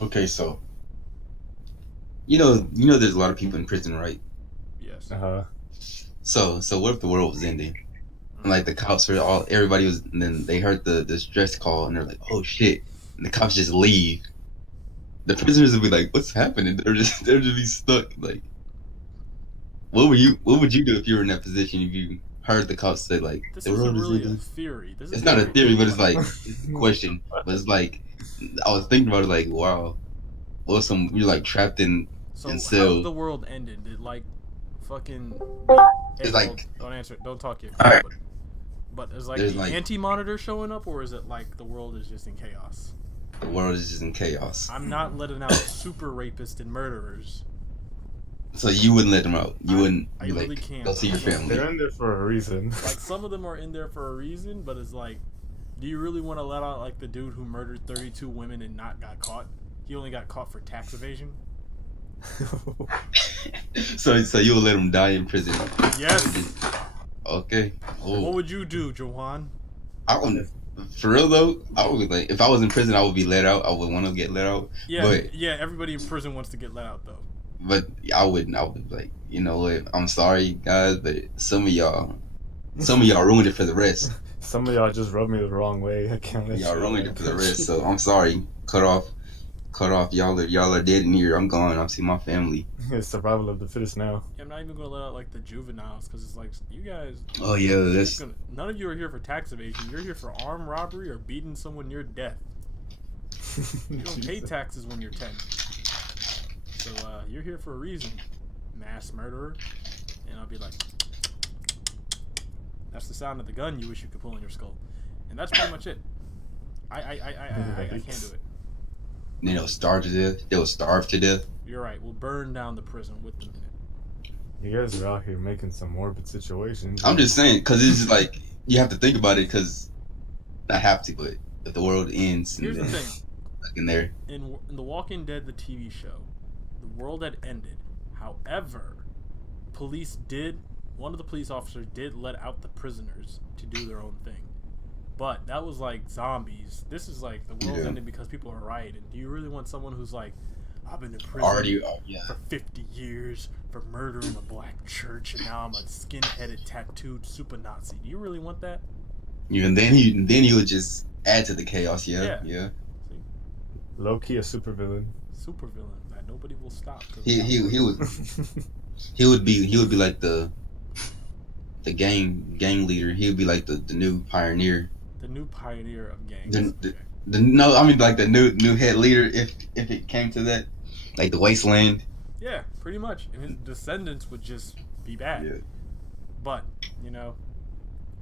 Okay, so there's a lot of people in prison, right? Yes. Uh-huh. So what if the world was ending? And like the cops were everybody was, and then they heard the distress call, and they're like, "Oh shit!" And the cops just leave. The prisoners would be like, "What's happening?" They're just be stuck. Like, what would you do if you were in that position? If you heard the cops say like, This "The isn't world is really a ending." theory. This It's is not more a of a theory, but it's question. like it's a question. But it's like I was thinking about it, like, wow, what some you're like trapped in So, how if cell. the world ended? Did like fucking hey, It's well, like, don't answer it. Don't talk yet. all right, But is like there's the like anti-monitor showing up, or is it like the world is just in chaos? the world is just in chaos. I'm not letting out super rapists and murderers. So you wouldn't let them out. You wouldn't I be really like, can't. go see your They're family. in there for a reason. Like some of them are in there for a reason, but it's like, do you really want to let out like the dude who murdered 32 women and not got caught? He only got caught for tax evasion. So you would let them die in prison. Yes. Okay. What Oh, would you do, Johan? I wouldn't. For real though, I would like if I was in prison, I would be let out. I would want to get let out, Yeah, but yeah. Everybody in prison wants to get let out, though. but I wouldn't. I would like, you know what? I'm sorry, guys, but some of y'all ruined it for the rest. Some of y'all just rubbed me the wrong way. I can't let Y'all you ruined out. it for the rest. So I'm sorry. Cut off. Y'all are dead in here. I'm gone. I'm seeing my family. It's survival of the fittest now. Yeah, I'm not even gonna let out like the juveniles because it's like you guys. Oh yeah, that's None of you are here for tax evasion. You're here for armed robbery or beating someone near death. You don't pay Jesus. taxes when you're 10. So you're here for a reason, mass murderer. And I'll be like, that's the sound of the gun you wish you could pull in your skull. And that's pretty much it. I can't do it. starve to death. They will starve to death. You're right. We'll burn down the prison with them in it. You guys are out here making some morbid situations. I'm just saying because it's just like you have to think about it because I have to, but if the world ends and Here's the then thing. like in there, In The Walking Dead, the TV show, the world had ended. However, one of the police officers did let out the prisoners to do their own thing. But that was like zombies. This is like the world Yeah. ended because people are rioting. Do you really want someone who's like, I've been in prison already, yeah. for 50 years for murdering a black church and now I'm a skin-headed, tattooed super Nazi? Do you really want that? Yeah, and then he would just add to the chaos. Yeah, Yeah. yeah. See? Low key a supervillain. Super villain that nobody will stop. He would be like the gang leader. He would be like the new pioneer. The new pioneer of gangs. No, I mean like the new head leader if it came to that, like the wasteland. Yeah, pretty much. And his descendants would just be bad. Yeah. But,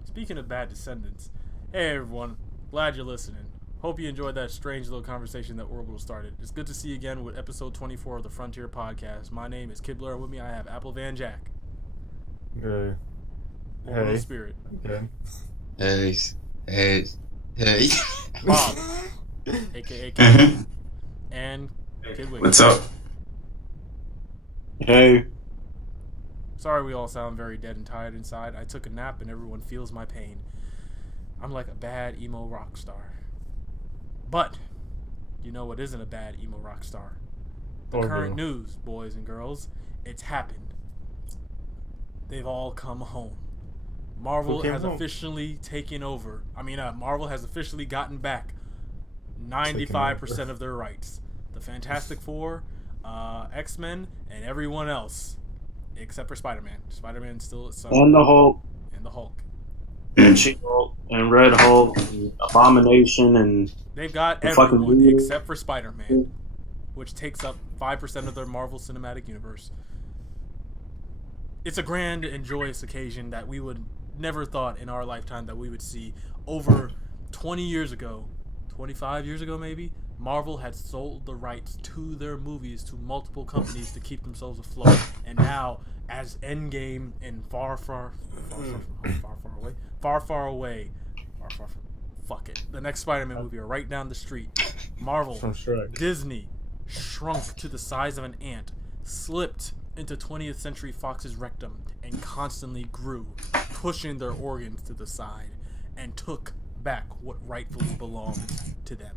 speaking of bad descendants, hey everyone, glad you're listening. Hope you enjoyed that strange little conversation that Orbital started. It's good to see you again with episode 24 of the Frontier Podcast. My name is Kid Blair. With me, I have Apple Van Jack. Hey. Orbital Hey. Spirit. Okay. Hey. Bob, aka Kid, and Kid Wiggins. What's up? Hey. Sorry we all sound very dead and tired inside. I took a nap and everyone feels my pain. I'm like a bad emo rock star. But, you know what isn't a bad emo rock star? The Orbital. current news, boys and girls. It's happened. They've all come home. Marvel Who came has home? officially taken over. Marvel has officially gotten back 95% of their rights. The Fantastic Four, X-Men, and everyone else. Except for Spider-Man. Spider-Man still And the Hulk, and the Hulk. and She-Hulk, and Red Hulk, and Abomination, and They've got The fucking everyone weird- except for Spider-Man, which takes up 5% of their Marvel Cinematic Universe. It's a grand and joyous occasion that we would never thought in our lifetime that we would see. Over 20 years ago, 25 years ago maybe, Marvel had sold the rights to their movies to multiple companies to keep themselves afloat. And now, as Endgame and far away, fuck it. The next Spider-Man movie are right down the street. Marvel, From Shrek. Disney, shrunk to the size of an ant, slipped into 20th Century Fox's rectum, and constantly grew, pushing their organs to the side, and took back what rightfully belonged to them.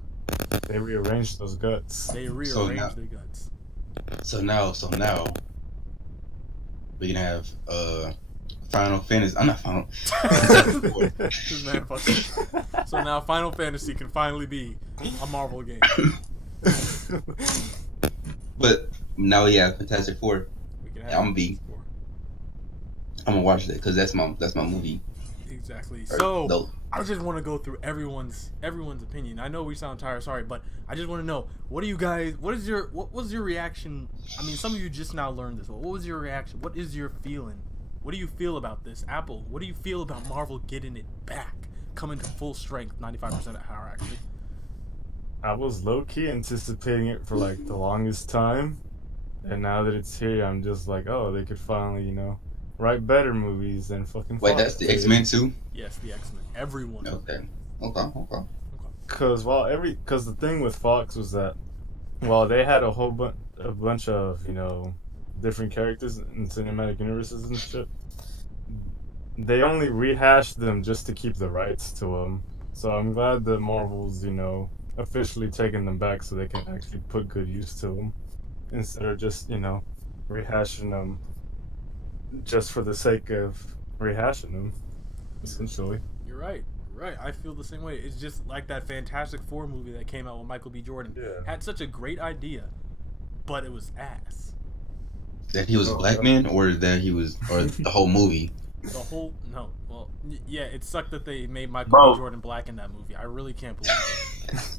They rearranged those guts. They now- rearranged their guts. So now we can have Final Fantasy. I'm not Final. This man fucking- So now Final Fantasy can finally be a Marvel game. But now we have Fantastic Four. We can Yeah, I'm gonna watch that because that's my movie. Exactly. Or So the- I just want to go through everyone's opinion. I know we sound tired, sorry, but I just want to know what was your reaction? I mean, some of you just now learned this. What was your reaction? What is your feeling? What do you feel about this? Apple, what do you feel about Marvel getting it back, coming to full strength, 95% power actually? I was low key anticipating it for like the longest time, and now that it's here, I'm just like, oh, they could finally, write better movies than fucking. Wait, Fox that's the did. X-Men too? Yes, the X-Men. Everyone. Okay. Cause the thing with Fox was that, while they had a bunch of different characters in cinematic universes and shit, they only rehashed them just to keep the rights to them. So I'm glad that Marvel's officially taking them back so they can actually put good use to them instead of just rehashing them just for the sake of rehashing them, essentially. You're right. Right. I feel the same way. It's just like that Fantastic Four movie that came out with Michael B. Jordan. Yeah. Had such a great idea, but it was ass. That he was a black man, or that he was, or the whole movie. The whole yeah, it sucked that they made Michael Bro. B. Jordan black in that movie. I really can't believe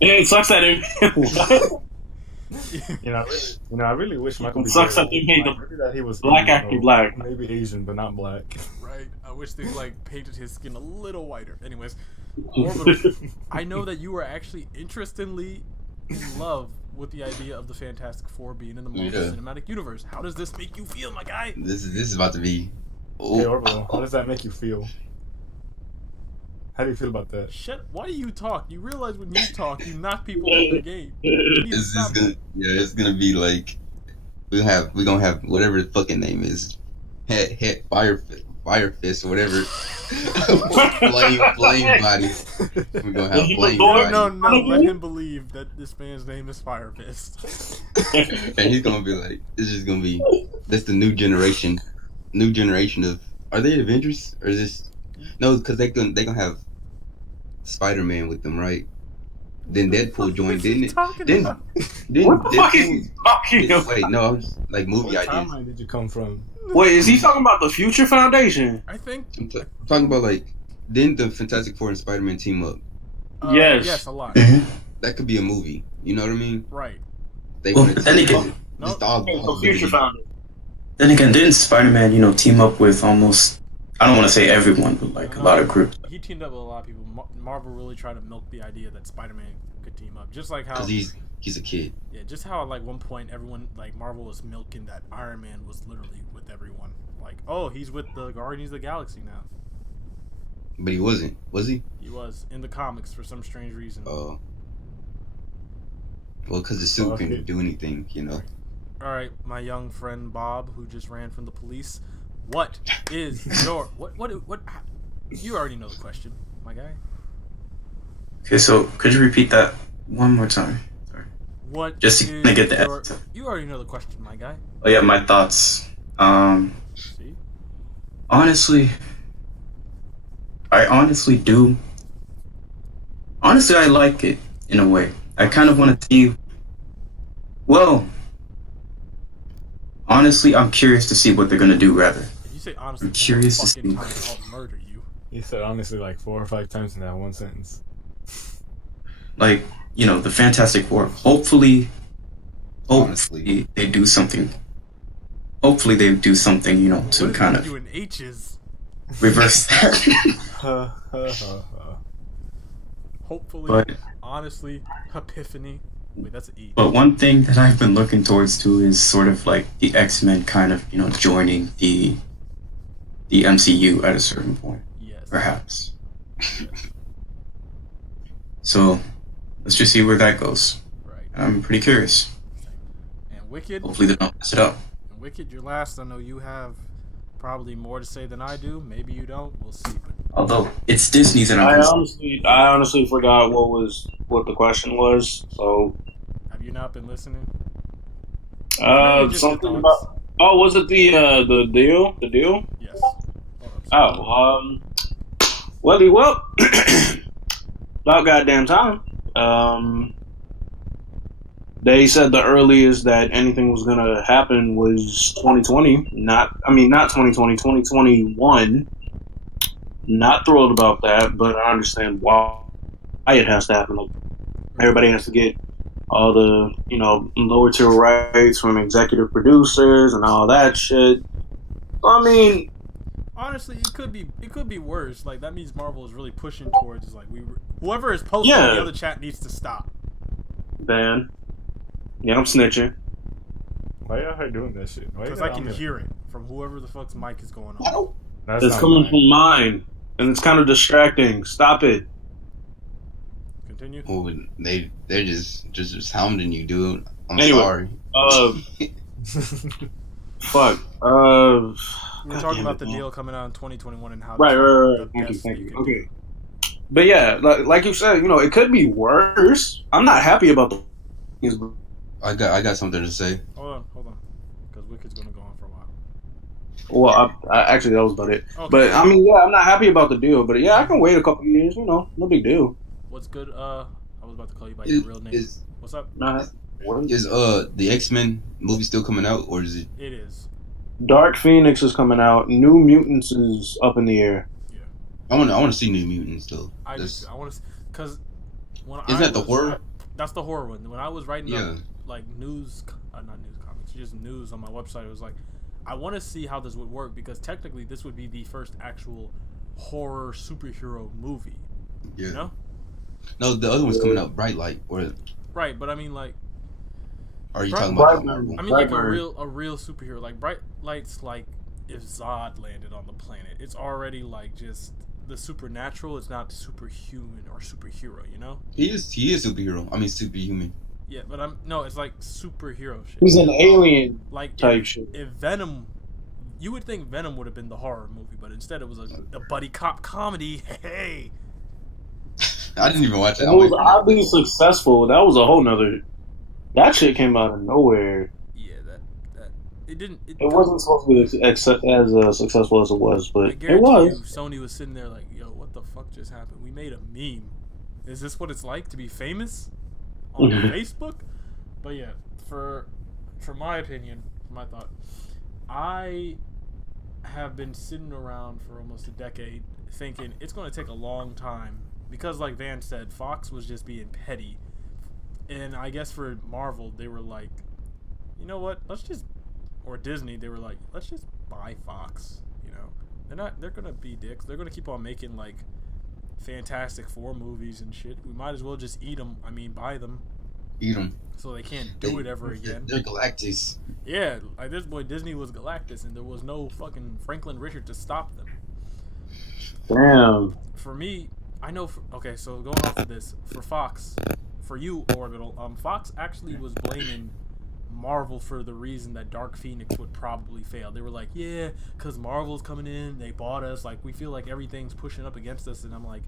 it. It sucks that it. I really wish Michael It B. sucks Jordan that they made was black. Maybe that he was black Asian, actor or black. maybe Asian, but not black. Right. I wish they painted his skin a little whiter. Anyways, Orbital, I know that you were actually interestingly in love with the idea of the Fantastic Four being in the Marvel Yeah. Cinematic Universe. How does this make you feel, my guy? This is about to be. Hey, Orbital, how does that make you feel? How do you feel about that? Shut. Why do you talk? You realize when you talk, you knock people off the game. You need to It's stop just gonna, it's gonna be like we're gonna have whatever the fucking name is, fire fist or whatever. flame body. We're gonna have flame body, No. Let him believe that this man's name is Fire Fist. and he's gonna be like, it's just gonna be that's the new generation of. Are they Avengers or is this? No, because they gonna have Spider-Man with them, right? Then Deadpool joined, didn't it? Then What the fuck is he Deadpool. talking about? Wait, no, I'm just like movie What ideas. timeline did you come from? Wait, is he talking about the Future Foundation? I think. I'm talking about like, didn't the Fantastic Four and Spider-Man team up? Yes. Yes, a lot. That could be a movie. You know what I mean? Right. They Well, wanted but then again, No. just all So Future Foundation. then again, didn't Spider-Man, team up with almost, I don't want to say everyone, but like a lot of groups. He teamed up with a lot of people. Marvel really tried to milk the idea that Spider-Man could team up, just like how. because he's a kid. Yeah, just how at like one point everyone like Marvel was milking that Iron Man was literally with everyone. Like, oh, he's with the Guardians of the Galaxy now. But he wasn't, was he? He was in the comics for some strange reason. Well, because the suit Okay. can do anything, All right, my young friend Bob, who just ran from the police. What is your what? You already know the question, my guy. Okay, so could you repeat that one more time? Sorry. What? Just to is kinda get the your- essence. You already know the question, my guy. Oh yeah, my thoughts. See? Honestly, I honestly do. Honestly, I like it in a way. I kind of want to see. Well, honestly, I'm curious to see what they're gonna do. Rather, If you say honestly, I'm curious to fucking see. time, I'll murder you. He said honestly like 4 or 5 times in that one sentence. like the Fantastic Four. Hopefully, Honestly. they do something. Hopefully, they do something. To What is kind with of you and H's? reverse that. Ha ha ha ha. Hopefully, But honestly, epiphany. Wait, that's an E. But one thing that I've been looking towards too is sort of like the X-Men kind of, joining the MCU at a certain point, Yes. perhaps. So let's just see where that goes. Right. I'm pretty curious. And Wicked. Hopefully they don't mess it up. And Wicked, you're last. I know you have probably more to say than I do. Maybe you don't. We'll see. Although it's Disney's and I I'm honestly forgot what was what the question was. So, Have you not been listening? Or maybe just your something thoughts. about. Oh, was it the deal? The deal? Yes. Hold up. Oh, well, about goddamn time. They said the earliest that anything was gonna happen was 2020. Not 2020, 2021. Not thrilled about that, but I understand why it has to happen. Like, everybody has to get all the, lower tier rights from executive producers and all that shit. I mean, Honestly, it could be worse. Like that means Marvel is really pushing towards like whoever is posting in the yeah, other chat needs to stop. man. Yeah, I'm snitching. Why y'all are doing that shit? Because I can hear it from whoever the fuck's mic is going I on. don't. That's It's not coming mine. from mine, and it's kind of distracting. Stop it. Continue. Oh, they're just hounding you, dude. I'm Anyway, sorry. Fuck. We were God talking damn about it, the man. deal coming out in 2021 and how Right, that's right, like right, the right. Thank you, best thank they you. could Okay. do. But yeah, like you said, it could be worse. I'm not happy about the things. I got something to say. Hold on, because Wicked's gonna go on for a while. Well, actually, that was about it. Okay. But I mean, yeah, I'm not happy about the deal. But yeah, I can wait a couple of years. No big deal. What's good? I was about to call you by your real name. Is What's up? Nah, what? is the X-Men movie still coming out, or is it? It is. Dark Phoenix is coming out. New Mutants is up in the air. Yeah. I want to see New Mutants though. I just I want to because when Isn't I that the was horror? that's the horror one. When I was writing Yeah. up like not news comics, just news on my website, it was like I want to see how this would work because technically this would be the first actual horror superhero movie. Yeah. You know? No, the other one's coming out, Bright Light. Or Right, but I mean like are you Bright- talking about Bright the Marvel? Light. I mean like a Brightburn. real superhero. Like Bright Light's like if Zod landed on the planet. It's already like just the supernatural. It's not superhuman or superhero, you know? He is superhero. I mean superhuman. Yeah, but it's like superhero shit. He's an alien Like type shit. if Venom, you would think Venom would have been the horror movie, but instead it was a buddy cop comedy. Hey, I didn't even watch it. It I'm was waiting for oddly successful. That was a whole nother. That shit came out of nowhere. yeah, that it didn't. It wasn't supposed to be as successful as it was, I but it guarantee was. you, Sony was sitting there like, "Yo, what the fuck just happened? We made a meme. Is this what it's like to be famous on Mhm. Facebook?" But yeah, for my opinion, for my thought, I have been sitting around for almost a decade thinking it's going to take a long time because like Van said, Fox was just being petty, and I guess for Marvel they were like, you know what, or Disney, they were like, let's just buy Fox. They're gonna be dicks. They're gonna keep on making like Fantastic Four movies and shit. We might as well just buy them Eat them. so they can't do it ever again. They're Galactus. Yeah, like this boy Disney was Galactus, and there was no fucking Franklin Richard to stop them. Damn. For me, I know. Okay, so going off of this, for Fox, for you, Orbital, Fox actually was blaming Marvel for the reason that Dark Phoenix would probably fail. They were like, yeah, because Marvel's coming in, they bought us, like we feel like everything's pushing up against us, and I'm like,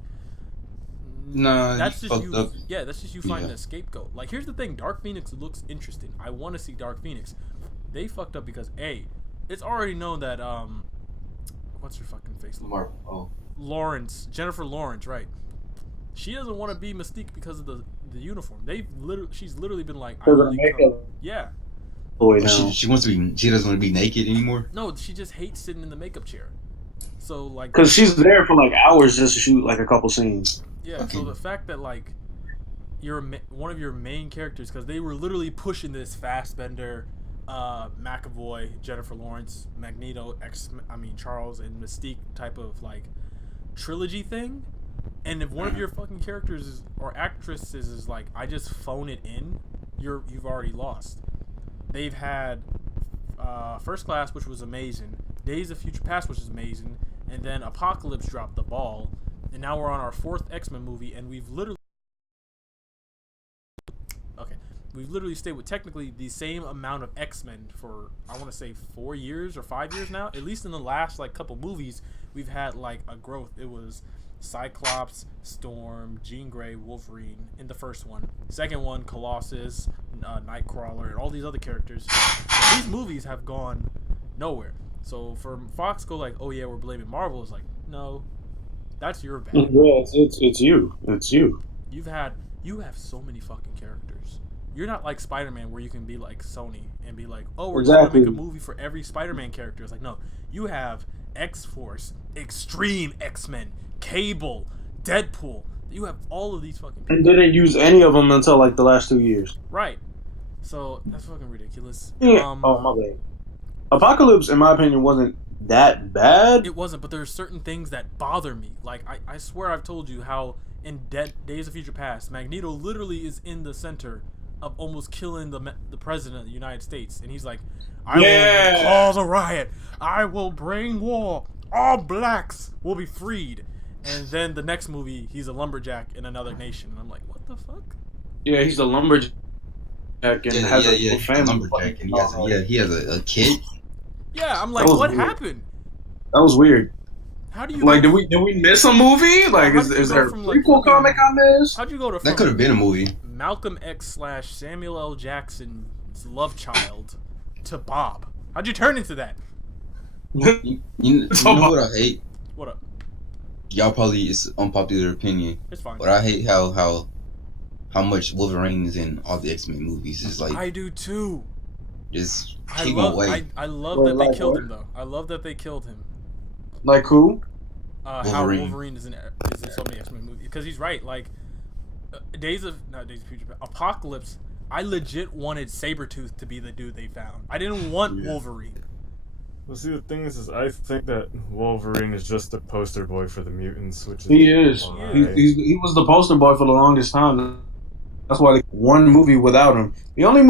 Nah, that's you just fucked you. up. Yeah, that's just you finding Yeah. a scapegoat. Like, here's the thing: Dark Phoenix looks interesting. I want to see Dark Phoenix. They fucked up because it's already known that what's her fucking face? Marvel. Oh. Jennifer Lawrence, right? She doesn't want to be Mystique because of the uniform. She's literally been like, I For the really makeup. yeah. Boy, But now. she wants to be. She doesn't want to be naked anymore. No, she just hates sitting in the makeup chair. So like, Because she's there for like hours just to shoot like a couple scenes. yeah. Okay. So the fact that like you're one of your main characters, because they were literally pushing this Fassbender, McAvoy, Jennifer Lawrence, Magneto, Charles and Mystique type of like trilogy thing. And if one of your fucking characters or actresses is like, I just phone it in, you've already lost. They've had First Class, which was amazing, Days of Future Past, which is amazing, and then Apocalypse dropped the ball, and now we're on our 4th X-Men movie, and we've literally stayed with technically the same amount of X-Men for, I want to say, 4 years or 5 years now. At least in the last like couple movies, we've had like a growth. It was Cyclops, Storm, Jean Grey, Wolverine in the first one. Second one, Colossus, Nightcrawler, and all these other characters. So these movies have gone nowhere. So for Fox to go like, oh yeah, we're blaming Marvel, is like, no, that's your bad. Yeah, it's you. It's you. You have so many fucking characters. You're not like Spider-Man where you can be like Sony and be like, oh, we're just Exactly. gonna make a movie for every Spider-Man character. It's like, no, you have X-Force, Extreme X-Men, Cable, Deadpool. You have all of these fucking And people. didn't use any of them until like the last 2 years. Right. So that's fucking ridiculous. Yeah. Oh my bad. Apocalypse, in my opinion, wasn't that bad. It wasn't, but there are certain things that bother me. Like I swear I've told you how in Days of Future Past, Magneto literally is in the center of almost killing the president of the United States, and he's like, "I will cause a riot. I will bring war. All blacks will be freed." And then the next movie, he's a lumberjack in another nation, and I'm like, "What the fuck?" Yeah, he's a lumberjack and has a family. Lumberjack, and he has a kid. Yeah, I'm like, That was what weird. happened? That was weird. How do you Like, go, did we miss a movie? Like, How did you is go there a from, like, prequel fucking- comic I missed? how'd you go to That could have been a movie. Malcolm X / Samuel L. Jackson's love child to Bob? How'd you turn into that? You know what I hate? What up? Y'all probably, it's unpopular opinion, It's fine. but I hate how much Wolverine is in all the X-Men movies. It's like, I do too. just I keep love. away. I love Well, that they like killed what? him though. I love that they killed him. Like who? How Wolverine. Wolverine is in so many X-Men movies, because he's right. Like Days of Future, Apocalypse. I legit wanted Sabretooth to be the dude they found. I didn't want Wolverine. Well, see, the thing is I think that Wolverine is just a poster boy for the mutants, which is He is. alright. He was the poster boy for the longest time. That's why one movie without him. The only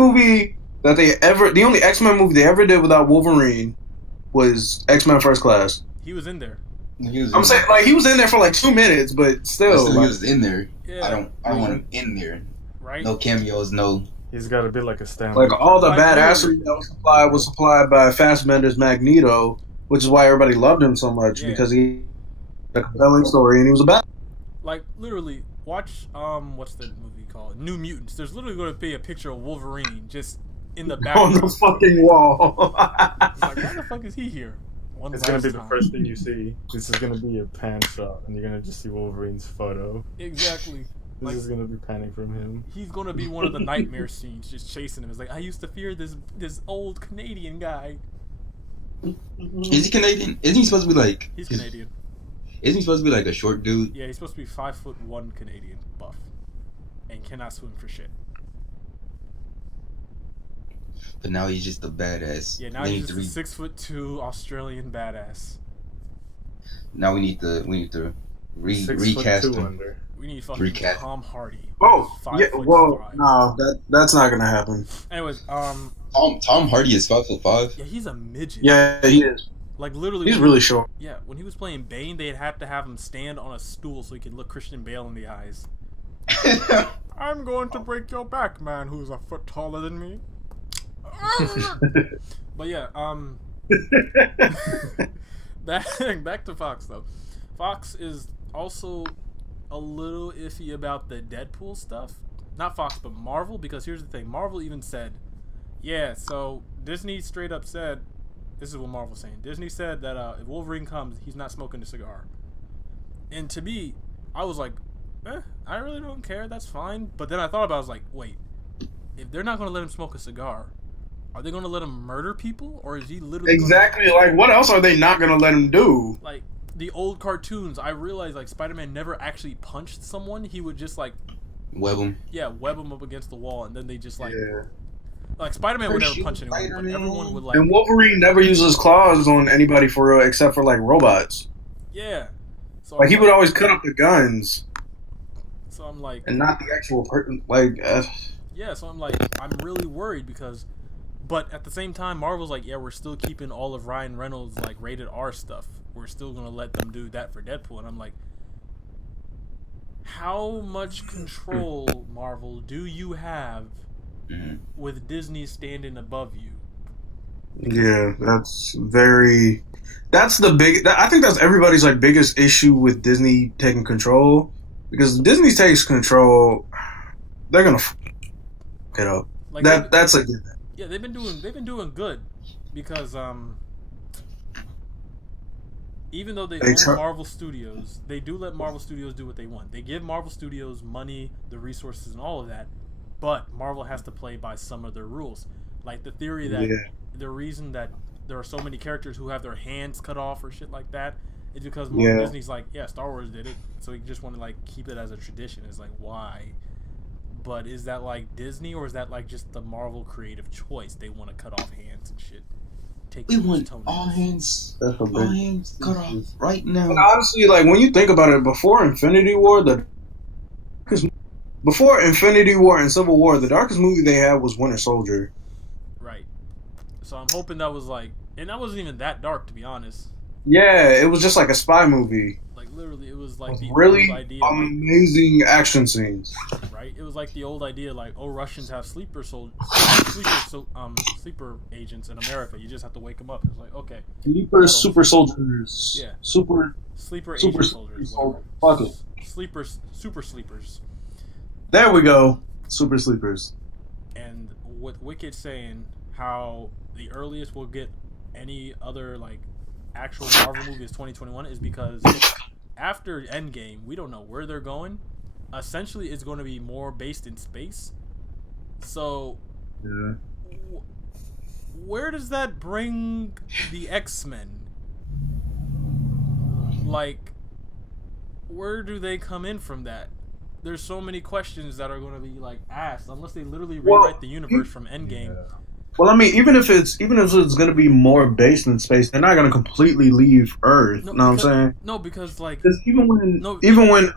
X-Men movie they ever did without Wolverine was X-Men First Class. He was in there. He was I'm in saying there. like he was in there for like 2 minutes, but still. He Like, was in there. Yeah. I don't want him in there. Right. No cameos, no. He's got to be like a stand. like all the Like, badassery that was supplied by Fassbender's Magneto, which is why everybody loved him so much Yeah. because he had a compelling story and he was a bad. Like literally, watch what's the movie called? New Mutants. There's literally going to be a picture of Wolverine just in the On background. the fucking wall. Like, why the fuck is he here? One It's gonna last be the time. first thing you see. This is gonna be a pan shot, and you're gonna just see Wolverine's photo. Exactly. This Like- is gonna be panning from him. He's gonna be one of the nightmare scenes, just chasing him. It's like, I used to fear this old Canadian guy. Is he Canadian? Isn't he supposed to be like? He's Canadian. Isn't he supposed to be like a short dude? Yeah, he's supposed to be 5'1" Canadian buff, and cannot swim for shit. But now he's just a badass. Yeah, now They he's need just to a 6'2" Australian badass. Now we need to 6'2" recast him. under. We need fucking Recast. Tom Hardy. Oh, yeah. 5'5". Well, no, that's not gonna happen. Anyways, Tom Hardy is 5'5". yeah, he's a midget. Yeah, he is. Like literally, He's really short. Yeah, when he was playing Bane, they'd have to have him stand on a stool so he could look Christian Bale in the eyes. I'm going to break your back, man who's a foot taller than me. But yeah, back to Fox though. Fox is also a little iffy about the Deadpool stuff. Not Fox, but Marvel, because here's the thing. Marvel even said, yeah, so Disney straight up said, this is what Marvel's saying. Disney said that if Wolverine comes, he's not smoking a cigar. And to me, I was like, I really don't care. That's fine. But then I thought about it. I was like, wait, if they're not going to let him smoke a cigar, are they going to let him murder people? Or is he literally Exactly. Like, what else are they not gonna let him do? like the old cartoons? I realized like Spider-Man never actually punched someone. He would just like, Web him. yeah, web them up against the wall, and then they just like, Yeah. like Spider-Man would never Hershey punch anyone, but Spider-Man. everyone would like, And Wolverine never uses claws on anybody for real, except for like robots. yeah. So Like I'm he would always cut up the guns So I'm like, and not the actual person. Like, yeah. So I'm like, I'm really worried because, but at the same time, Marvel's like, yeah, we're still keeping all of Ryan Reynolds like rated R stuff. We're still gonna let them do that for Deadpool, and I'm like, how much control, Marvel, do you have Mhm. with Disney standing above you? Yeah, that's very. That's the big. I think that's everybody's like biggest issue with Disney taking control, because Disney takes control, they're gonna fuck it up. Like That's a yeah, they've been doing good because even though they they own try, Marvel Studios, they do let Marvel Studios do what they want. They give Marvel Studios money, the resources, and all of that, but Marvel has to play by some of their rules. Like the theory that yeah, the reason that there are so many characters who have their hands cut off or shit like that is because yeah. Disney's like, yeah, Star Wars did it, so you just want to like keep it as a tradition. It's like, why? But is that like Disney, or is that like just the Marvel creative choice? They want to cut off hands and shit. Take We people's want all toenails. hands, That's a all big. hands cut off right now. And honestly, like when you think about it, before Infinity War and Civil War, the darkest movie they had was Winter Soldier. Right. So I'm hoping that was like, and that wasn't even that dark to be honest. Yeah, it was just like a spy movie. Like literally, it was like the Really old idea, like, amazing action scenes. right? It was like the old idea, like, oh, Russians have sleeper agents in America. You just have to wake them up. It's like, okay, Super soldiers. Yeah. Super sleeper Super agent soldiers, soldier. whatever. Fuck it. Super sleepers. There we go. Super sleepers. And with Wicked saying how the earliest we'll get any other like actual Marvel movie is 2021 is because after Endgame, we don't know where they're going. Essentially, it's going to be more based in space. So, Yeah. where does that bring the X-Men? Like, where do they come in from that? There's so many questions that are going to be like asked unless they literally rewrite the universe from Endgame. Yeah. Well, I mean, even if it's going to be more based in space, they're not going to completely leave Earth. No, You know what I'm because, saying? no, because like Because no, even when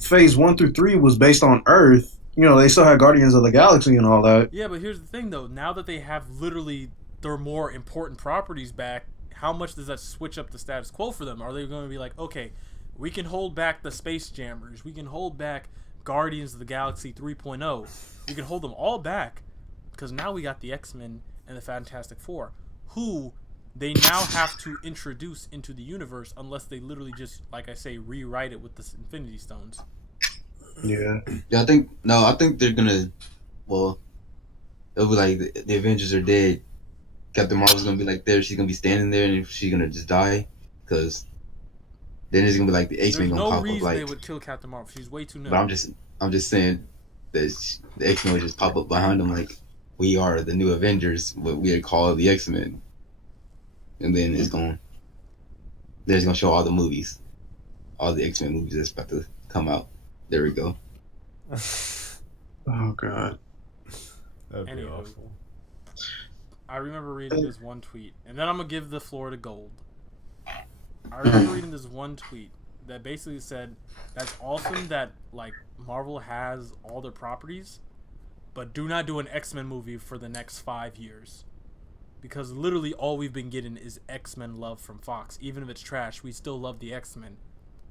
Phase 1 through 3 was based on Earth, you know, they still had Guardians of the Galaxy and all that. yeah, but here's the thing though. Now that they have literally their more important properties back, how much does that switch up the status quo for them? Are they going to be like, okay, we can hold back the Space Jammers, we can hold back Guardians of the Galaxy 3.0, we can hold them all back because now we got the X-Men and the Fantastic Four, who they now have to introduce into the universe unless they literally just, like I say, rewrite it with the Infinity Stones. Yeah. Yeah, I think they're gonna. Well, it'll be like the Avengers are dead. Captain Marvel's gonna be like there. She's gonna be standing there, and she's gonna just die, because then it's gonna be like the X-Men There's gonna no pop reason up like. they would kill Captain Marvel. She's way too new. But I'm just saying that the X-Men would just pop up behind them like, we are the new Avengers, what we are called the X-Men, and then they're just gonna show all the movies, all the X-Men movies that's about to come out. There we go. Oh God. That'd be Anywho. awful. I remember reading this one tweet, and then I'm gonna give the floor to Gold. I remember reading this one tweet that basically said that's awesome that like Marvel has all their properties, but do not do an X-Men movie for the next 5 years, because literally all we've been getting is X-Men love from Fox. Even if it's trash, we still love the X-Men.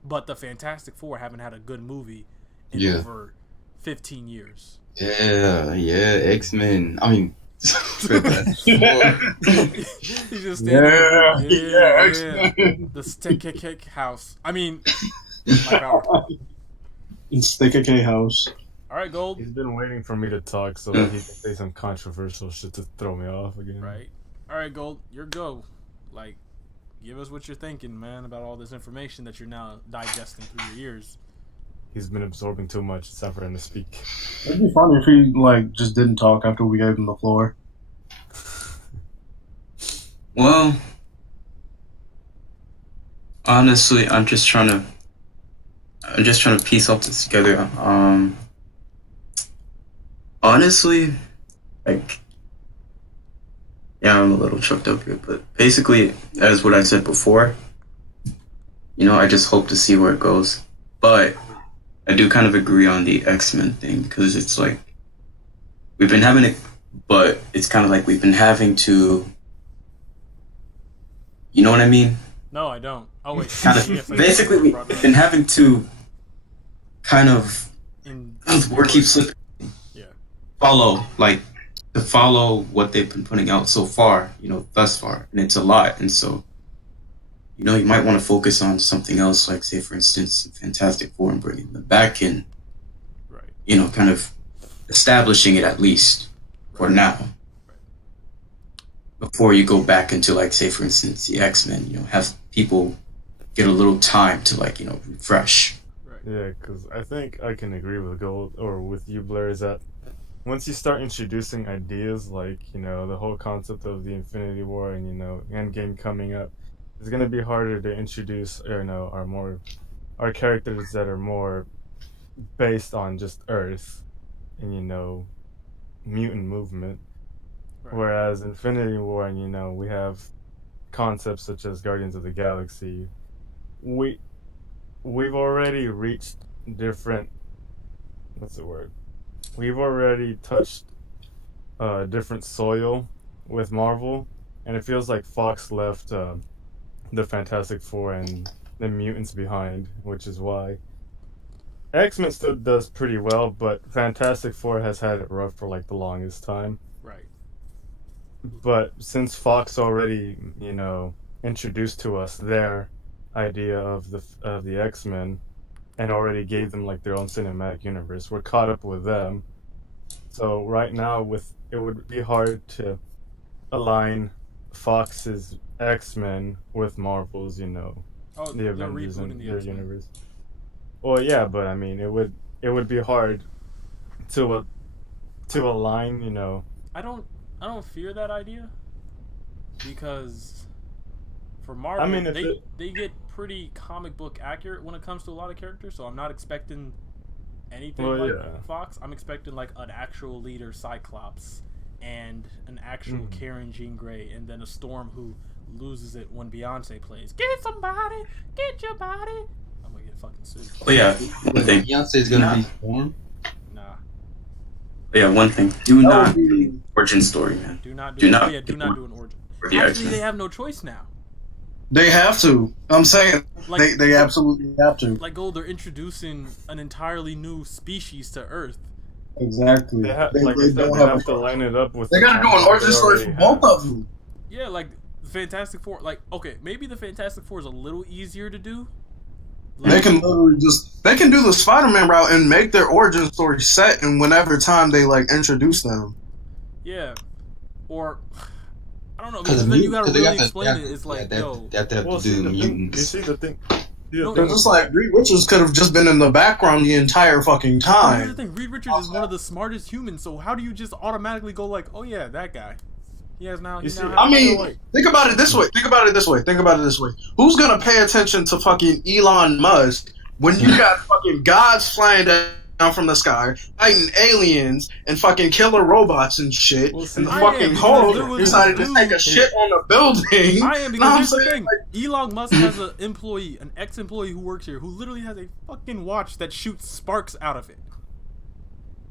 But the Fantastic Four haven't had a good movie in over 15 years. Yeah, X-Men. I mean, He's just standing there. X-Men. The Stick House. I mean, my power. It's the KK house. All right, Gold. He's been waiting for me to talk so that he can say some controversial shit to throw me off again. Right. All right, Gold. Your go. Like, give us what you're thinking, man, about all this information that you're now digesting through your ears. He's been absorbing too much. It's time for him to speak. It'd be funny if he like just didn't talk after we gave him the floor. Well, honestly, I'm just trying to piece all this together. Honestly, like, yeah, I'm a little choked up here, but basically, as what I said before, I just hope to see where it goes. But I do kind of agree on the X-Men thing, because it's like we've been having it, but it's kind of like we've been having to, you know what I mean? No, I don't. Oh, wait. Kind of, Yes, I basically, do. we've been having to kind of, In- the word keeps slipping, Yeah. follow, like, to follow what they've been putting out so far, thus far, and it's a lot. And so, you might want to focus on something else, like say, for instance, Fantastic Four, and bringing them back in, Right. kind of establishing it at least for now. Before you go back into, like, say, for instance, the X-Men, have people get a little time to, like, refresh. Right. Yeah, because I think I can agree with Gold or with you, Blair, is that once you start introducing ideas like, the whole concept of the Infinity War and, Endgame coming up, it's going to be harder to introduce, our characters that are more based on just Earth and, mutant movement. Right. Whereas Infinity War, and we have concepts such as Guardians of the Galaxy. We've already reached different. What's the word? We've already touched different soil with Marvel, and it feels like Fox left the Fantastic Four and the mutants behind, which is why X-Men still does pretty well, but Fantastic Four has had it rough for like the longest time. Right. But since Fox already, introduced to us their idea of the X-Men and already gave them like their own cinematic universe, we're caught up with them. So right now, it would be hard to align Fox's X-Men with Marvel's, Oh, the they're Avengers and rebooting the their X-Men. universe. Well, yeah, but I mean, it would be hard to align, I don't fear that idea because for Marvel, I mean, they get pretty comic book accurate when it comes to a lot of characters. So I'm not expecting anything like Fox. I'm expecting like an actual leader, Cyclops, and an actual Karen Jean Grey, and then a Storm who loses it when Beyonce plays. Get somebody, get your body. I'm gonna get fucking sued. But yeah, one thing. Beyonce's gonna be Storm. Nah. But yeah, one thing. Do not do origin story, man. Do not do. Do Oh not yeah, do not do an origin. for the Actually, X-Men. they have no choice now. They have to. I'm saying they absolutely have to. Like Gold, they're introducing an entirely new species to Earth. Exactly. They have don't have to line it up with. They gotta do an origin story for both of them. Yeah, like the Fantastic Four. Like, okay, maybe the Fantastic Four is a little easier to do. Like, They can literally they can do the Spider-Man route and make their origin story set in whenever time they like introduce them. Yeah, or I don't know, because then you gotta really explain it. It's like, they yo, have to Well, do you mutants. see the thing. No, Because it's like Reed Richards could have just been in the background the entire fucking here's the time. thing: Reed Richards is one of the smartest humans. So how do you just automatically go like, oh yeah, that guy? He has now. You see, I mean, think about it this way. Think about it this way. Who's gonna pay attention to fucking Elon Musk when you got fucking gods flying down from the sky, fighting aliens and fucking killer robots and shit, Well, see, and the I fucking am, Hulk because there was decided this to take a dude- shit on the building? I am, Know because what here's I'm the saying? thing: Elon Musk has an employee, an ex-employee who works here, who literally has a fucking watch that shoots sparks out of it.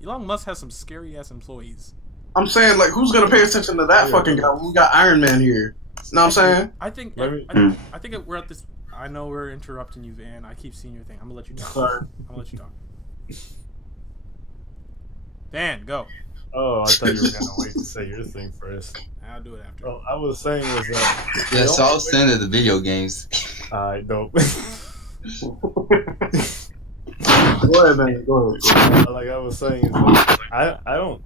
Elon Musk has some scary ass employees. I'm saying, like, who's gonna pay attention to that fucking guy when we got Iron Man here? Know what I'm saying? I think Maybe- I think we're at this. I know we're interrupting you, Van. I keep seeing your thing. I'm gonna let you talk. Sorry. I'm gonna let you talk. Van, go. Oh, I thought you were gonna wait to say your thing first. I'll do it after. Well, I was saying was that Yeah, so I was saying that the video games. I don't. Go ahead, man. Go ahead. Like I was saying, is that I don't,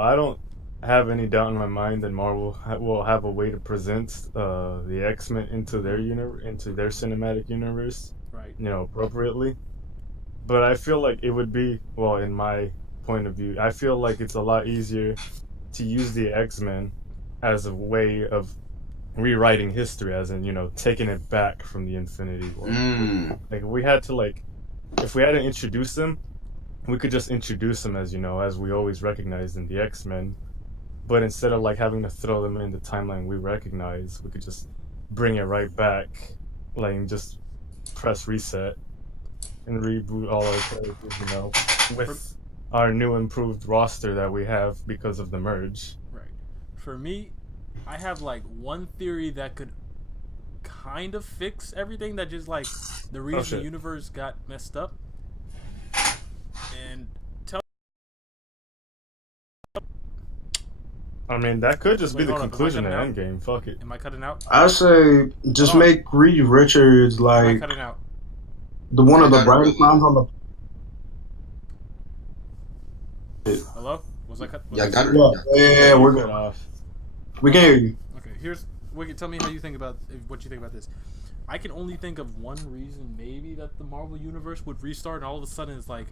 I don't have any doubt in my mind that Marvel will have a way to present the X-Men into their into their cinematic universe, Right. Appropriately. But I feel like it would be, well, in my point of view, I feel like it's a lot easier to use the X-Men as a way of rewriting history, as in, taking it back from the Infinity War. Like if we had to introduce them, we could just introduce them as we always recognized in the X-Men. But instead of like having to throw them in the timeline we recognize, we could just bring it right back, like and just press reset and reboot all our characters, with our new improved roster that we have because of the merge. Right. For me, I have like one theory that could kind of fix everything that just like the reason the universe got messed up. I mean, that could just Wait, be the hold up, conclusion of am I cutting Endgame. Fuck it. Am I cutting out? I say just Hold on. make Reed Richards Am I like cutting out? the one of the I got it, brightest really. minds on the. Hello? Was I cut? Was Yeah, I got it. Yeah, Yeah. we're Cut good. off. We can hear you. Okay, here's Wicked. Tell me how you think about what you think about this. I can only think of one reason, maybe, that the Marvel universe would restart, and all of a sudden it's like,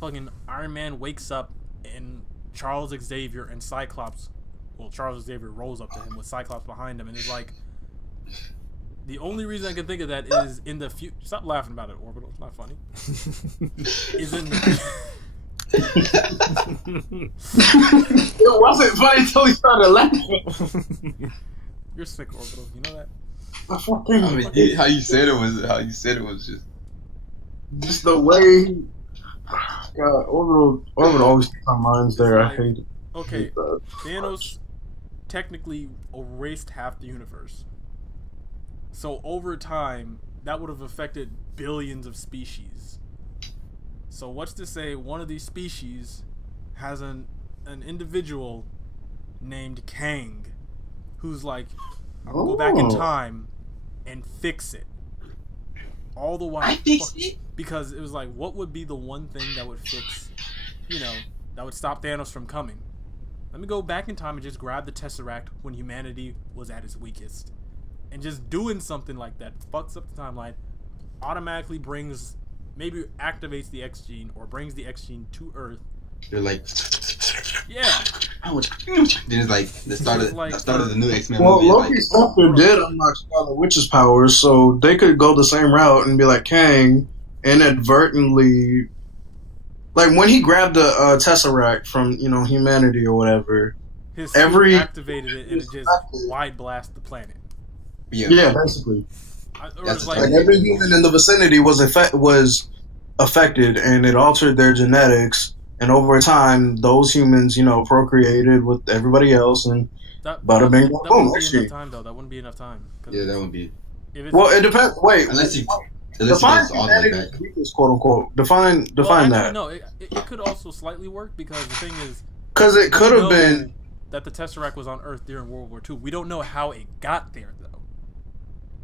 fucking Iron Man wakes up and Charles Xavier and Cyclops. Well, Charles Xavier rolls up to him with Cyclops behind him, and is like, the only reason I can think of that is in the future. Stop laughing about it, Orbital. It's not funny. Is in the. It wasn't funny until he started laughing. You're sick, Orbital. You know that. I mean, how you said it was Just the way. God, Orbital always keeps my minds there. I hate it. Okay, Thanos technically erased half the universe. So over time, that would have affected billions of species. So what's to say one of these species has an individual named Kang, who's like, I'm gonna go back in time and fix it. All the while, I fixed it. because it was like, what would be the one thing that would fix, that would stop Thanos from coming? Let me go back in time and just grab the Tesseract when humanity was at its weakest. And just doing something like that fucks up the timeline, automatically maybe activates the X gene or brings the X gene to Earth. They're like, Yeah. then it's like the start of the new X-Men Well, movie. Loki's sister did unlock Scarlet Witch's powers, so they could go the same route and be like Kang inadvertently. Like when he grabbed the Tesseract from humanity or whatever. His suit activated it and it just wide blast the planet. Yeah, basically. That's Like every human in the vicinity was affected, and it altered their genetics. And over time, those humans, procreated with everybody else, and bada bing, boom. That wouldn't be enough time, though. That wouldn't be enough time. Yeah, that would be. Well, it depends. Wait, Unless he define goes all the way back. humanity's quote unquote. Define that. No, it could also slightly work because the thing is, Because it could have been that the Tesseract was on Earth during World War II. We don't know how it got there, though.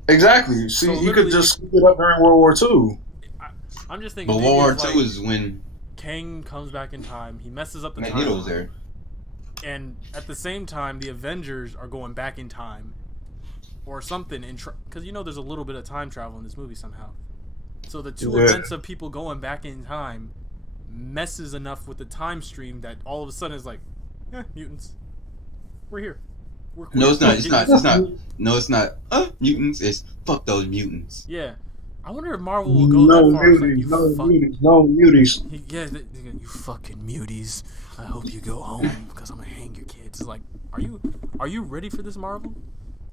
exactly. See, So you could just scoop it up during World War II. I'm just thinking. But maybe World it's War II like is when Kang comes back in time. He messes up the Magneto was there. and at the same time, the Avengers are going back in time, or something. Because there's a little bit of time travel in this movie somehow. So the two events of people going back in time messes enough with the time stream that all of a sudden it's like, mutants, we're here. We're No, it's not. It's not. No, it's not. Mutants. It's fuck those mutants. Yeah. I wonder if Marvel will go that far. No muties. Yeah, you fucking muties. I hope you go home because I'm gonna hang your kids. It's like, are you ready for this, Marvel?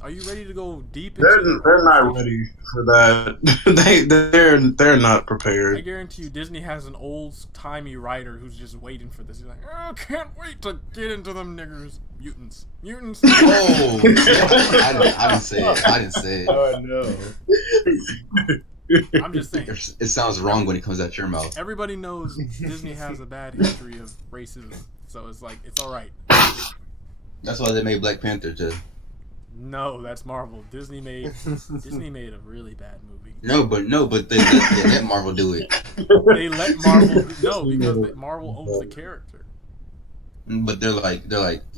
Are you ready to go deep into They're not ready for that. they're not I prepared. guarantee you Disney has an old-timey writer who's just waiting for this. He's like, oh, can't wait to get into them niggers. Mutants. Oh, I didn't say it. I didn't say it. Oh no. I'm just saying. It sounds wrong when it comes out your mouth. Everybody knows Disney has a bad history of racism, so it's like, it's all right. That's why they made Black Panther too. No, that's Marvel. Disney made a really bad movie. No, but they let Marvel do it. They let Marvel because Marvel owns the character. But they're like,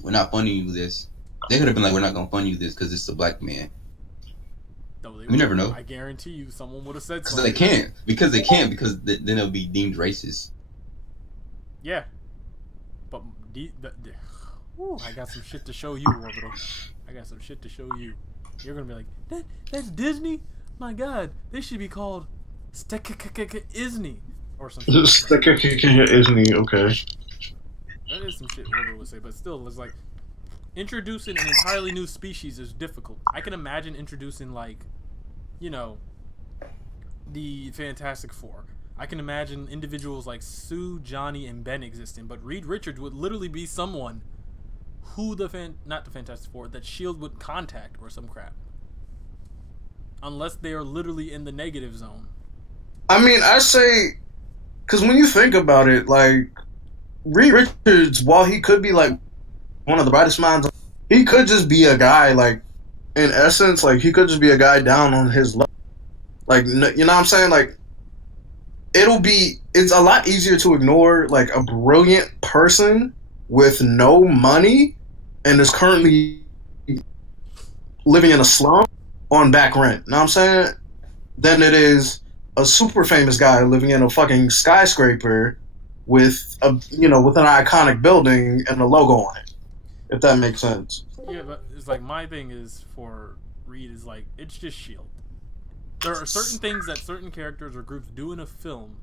we're not funding you this. They could have been like, we're not gonna fund you this because it's a black man. No, We never know. I guarantee you, someone would have said Because something. because then it'll be deemed racist. Yeah, but I got some shit to show you, Orbital. I got some shit to show you. You're gonna be like, that's Disney? My God, they should be called Isney or something. Isn't he? Okay. That is some shit Orbital would say, but still, it's like introducing an entirely new species is difficult. I can imagine introducing the Fantastic Four. I can imagine individuals like Sue, Johnny, and Ben existing, but Reed Richards would literally be someone who not the Fantastic Four, that S.H.I.E.L.D. would contact or some crap. Unless they are literally in the negative zone. I mean, I say, because when you think about it, like, Reed Richards, while he could be like one of the brightest minds. He could just be a guy, like, in essence, like, he could just be a guy down on his level. Like, you know what I'm saying? Like, it's a lot easier to ignore, like, a brilliant person with no money and is currently living in a slum on back rent. You know what I'm saying? Than it is a super famous guy living in a fucking skyscraper with with an iconic building and a logo on it. If that makes sense. Yeah, but it's like my thing is for Reed is like it's just Shield. There are certain things that certain characters or groups do in a film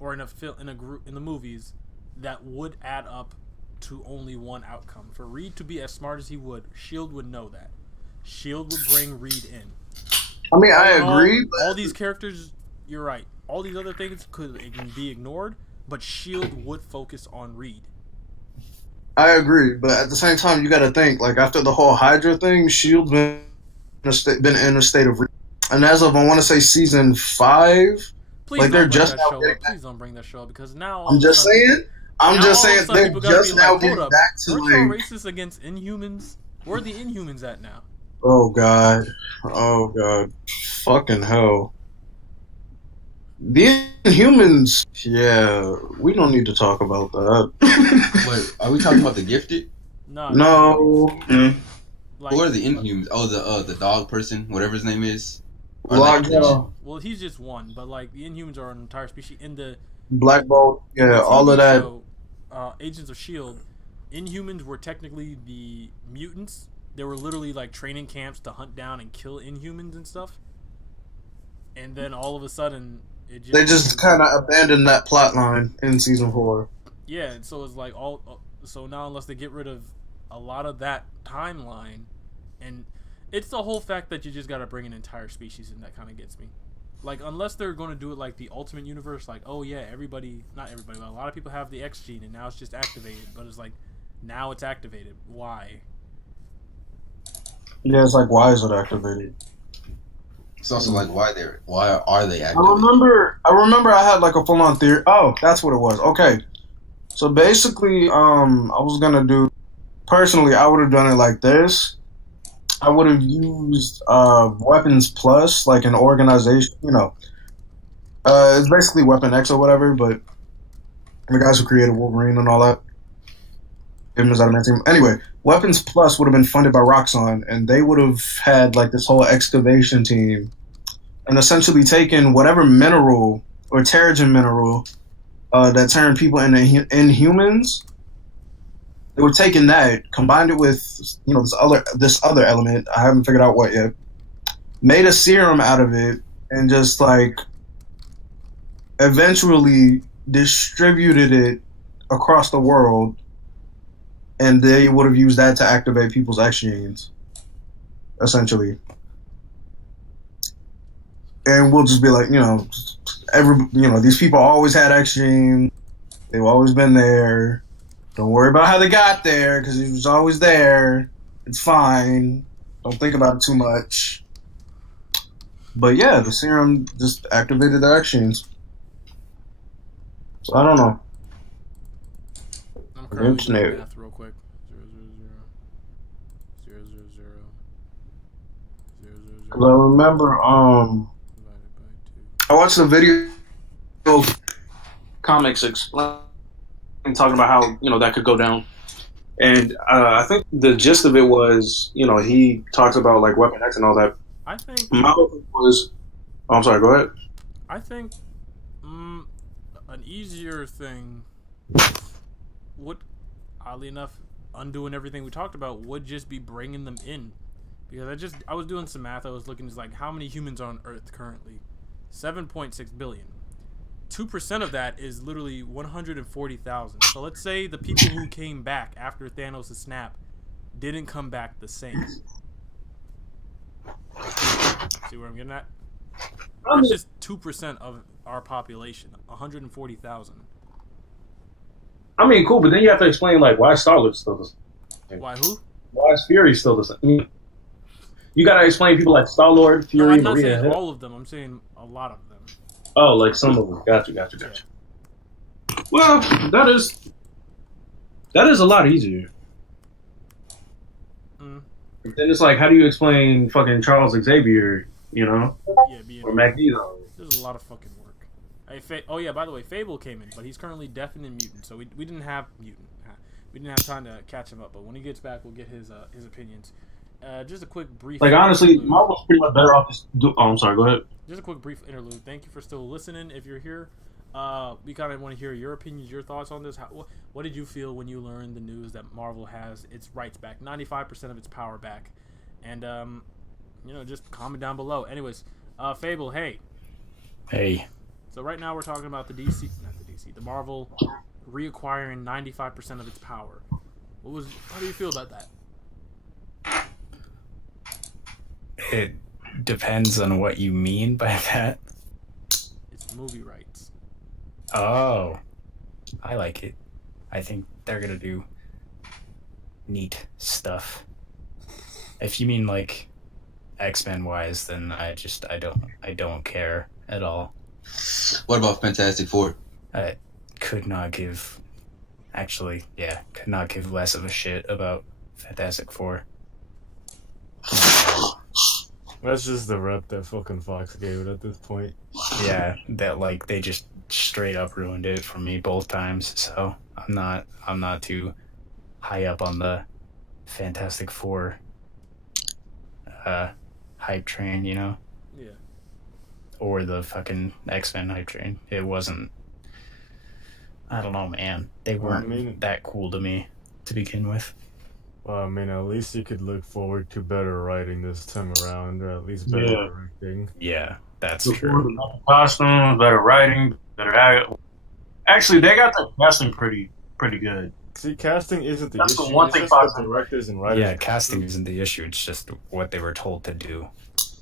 or in a group in the movies that would add up to only one outcome. For Reed to be as smart as he would, Shield would know that. Shield would bring Reed in. I mean, I agree. All these characters, you're right. All these other things could be ignored, but Shield would focus on Reed. I agree, but at the same time, you got to think like after the whole Hydra thing, Shield's been in a state of, and as of I want to say season 5, please like they're just now getting back. Please don't bring that show up because now I'm just saying they're just now getting back to like racist against Inhumans. Where are the Inhumans at now? Oh god, fucking hell. The Inhumans, yeah, we don't need to talk about that. Wait, are we talking about the Gifted? No. Like, who are the Inhumans? Oh, the dog person, whatever his name is. Lockjaw. Well, he's just one, but like the Inhumans are an entire species. In the Black Bolt, yeah, all of that. Show, Agents of S.H.I.E.L.D., Inhumans were technically the mutants. They were literally like training camps to hunt down and kill Inhumans and stuff. And then all of a sudden, they just kind of abandoned that plot line in season 4. Yeah, and so it's like so now unless they get rid of a lot of that timeline, and it's the whole fact that you just got to bring an entire species in that kind of gets me. Like unless they're going to do it like the Ultimate Universe, like oh yeah, not everybody, but a lot of people have the X gene and now it's just activated. But it's like now it's activated. Why? Yeah, it's like why is it activated? It's also like why are they activated? I remember I had like a full on theory. Oh, that's what it was. Okay. So basically, I was gonna do personally I would have done it like this. I would have used Weapons Plus, like an organization, it's basically Weapon X or whatever, but the guys who created Wolverine and all that. Anyway, Weapons Plus would have been funded by Roxxon, and they would have had like this whole excavation team, and essentially taken whatever mineral or Terrigen mineral that turned people into Inhumans. They were taking that, combined it with this other element. I haven't figured out what yet. Made a serum out of it, and just like eventually distributed it across the world. And they would have used that to activate people's X genes, essentially. And we'll just be like, these people always had X genes. They've always been there. Don't worry about how they got there, because it was always there. It's fine. Don't think about it too much. But yeah, the serum just activated their X genes. So I don't know. I'm currently doing math real quick. 0, 0, 0, 0, 0, 0, 0, 0, 0. Because I remember, I watched a video of comics explain, talking about how, that could go down. And I think the gist of it was, he talks about, like, Weapon X and all that. I think... My hope was... Oh, I'm sorry, go ahead. I think an easier thing would, oddly enough, undoing everything we talked about, would just be bringing them in. Because I was doing some math. I was looking at like how many humans are on Earth currently. 7.6 billion. 2% of that is literally 140,000. So let's say the people who came back after Thanos' snap didn't come back the same. See where I'm getting at? That's just 2% of our population. 140,000. I mean, cool, but then you have to explain, like, why Star-Lord's still the same. Why who? Why is Fury still the same? I mean, you gotta explain people like Star-Lord, Fury, no, I'm not Maria. saying all of them. I'm saying a lot of them. Oh, like some of them. Gotcha. Well, that is a lot easier. Then it's like, how do you explain fucking Charles Xavier, you know, Yeah, being or Magneto? there's a lot of fucking work. Oh yeah, by the way, Fable came in, but he's currently deaf and mutant, so we didn't have mutant. We didn't have time to catch him up, but when he gets back, we'll get his opinions. Just a quick brief. Like honestly, interlude. Marvel's pretty much better off just do. Oh, I'm sorry. Go ahead. Just a quick brief interlude. Thank you for still listening. If you're here, we kind of want to hear your opinions, your thoughts on this. What did you feel when you learned the news that Marvel has its rights back, 95% of its power back, and just comment down below. Anyways, Fable, hey. Hey. So right now we're talking about the Marvel reacquiring 95% of its power. How do you feel about that? It depends on what you mean by that. It's movie rights. Oh, I like it. I think they're gonna do neat stuff. If you mean like X-Men wise, then I don't care at all. What about Fantastic Four? I could not give less of a shit about Fantastic Four. That's just the rep that fucking Fox gave it at this point. Yeah, that like they just straight up ruined it for me both times. So I'm not too high up on the Fantastic Four hype train, you know? Yeah. Or the fucking X-Men hype train. It wasn't. I don't know, man. They weren't that cool to me to begin with. Well, I mean, at least you could look forward to better writing this time around, or at least better directing. Yeah, that's true. Better costumes, better writing, better acting. Actually, they got the casting pretty good. See, casting isn't the That's issue. the one it's thing just Fox the directors and writers. Yeah, casting isn't the issue. It's just what they were told to do.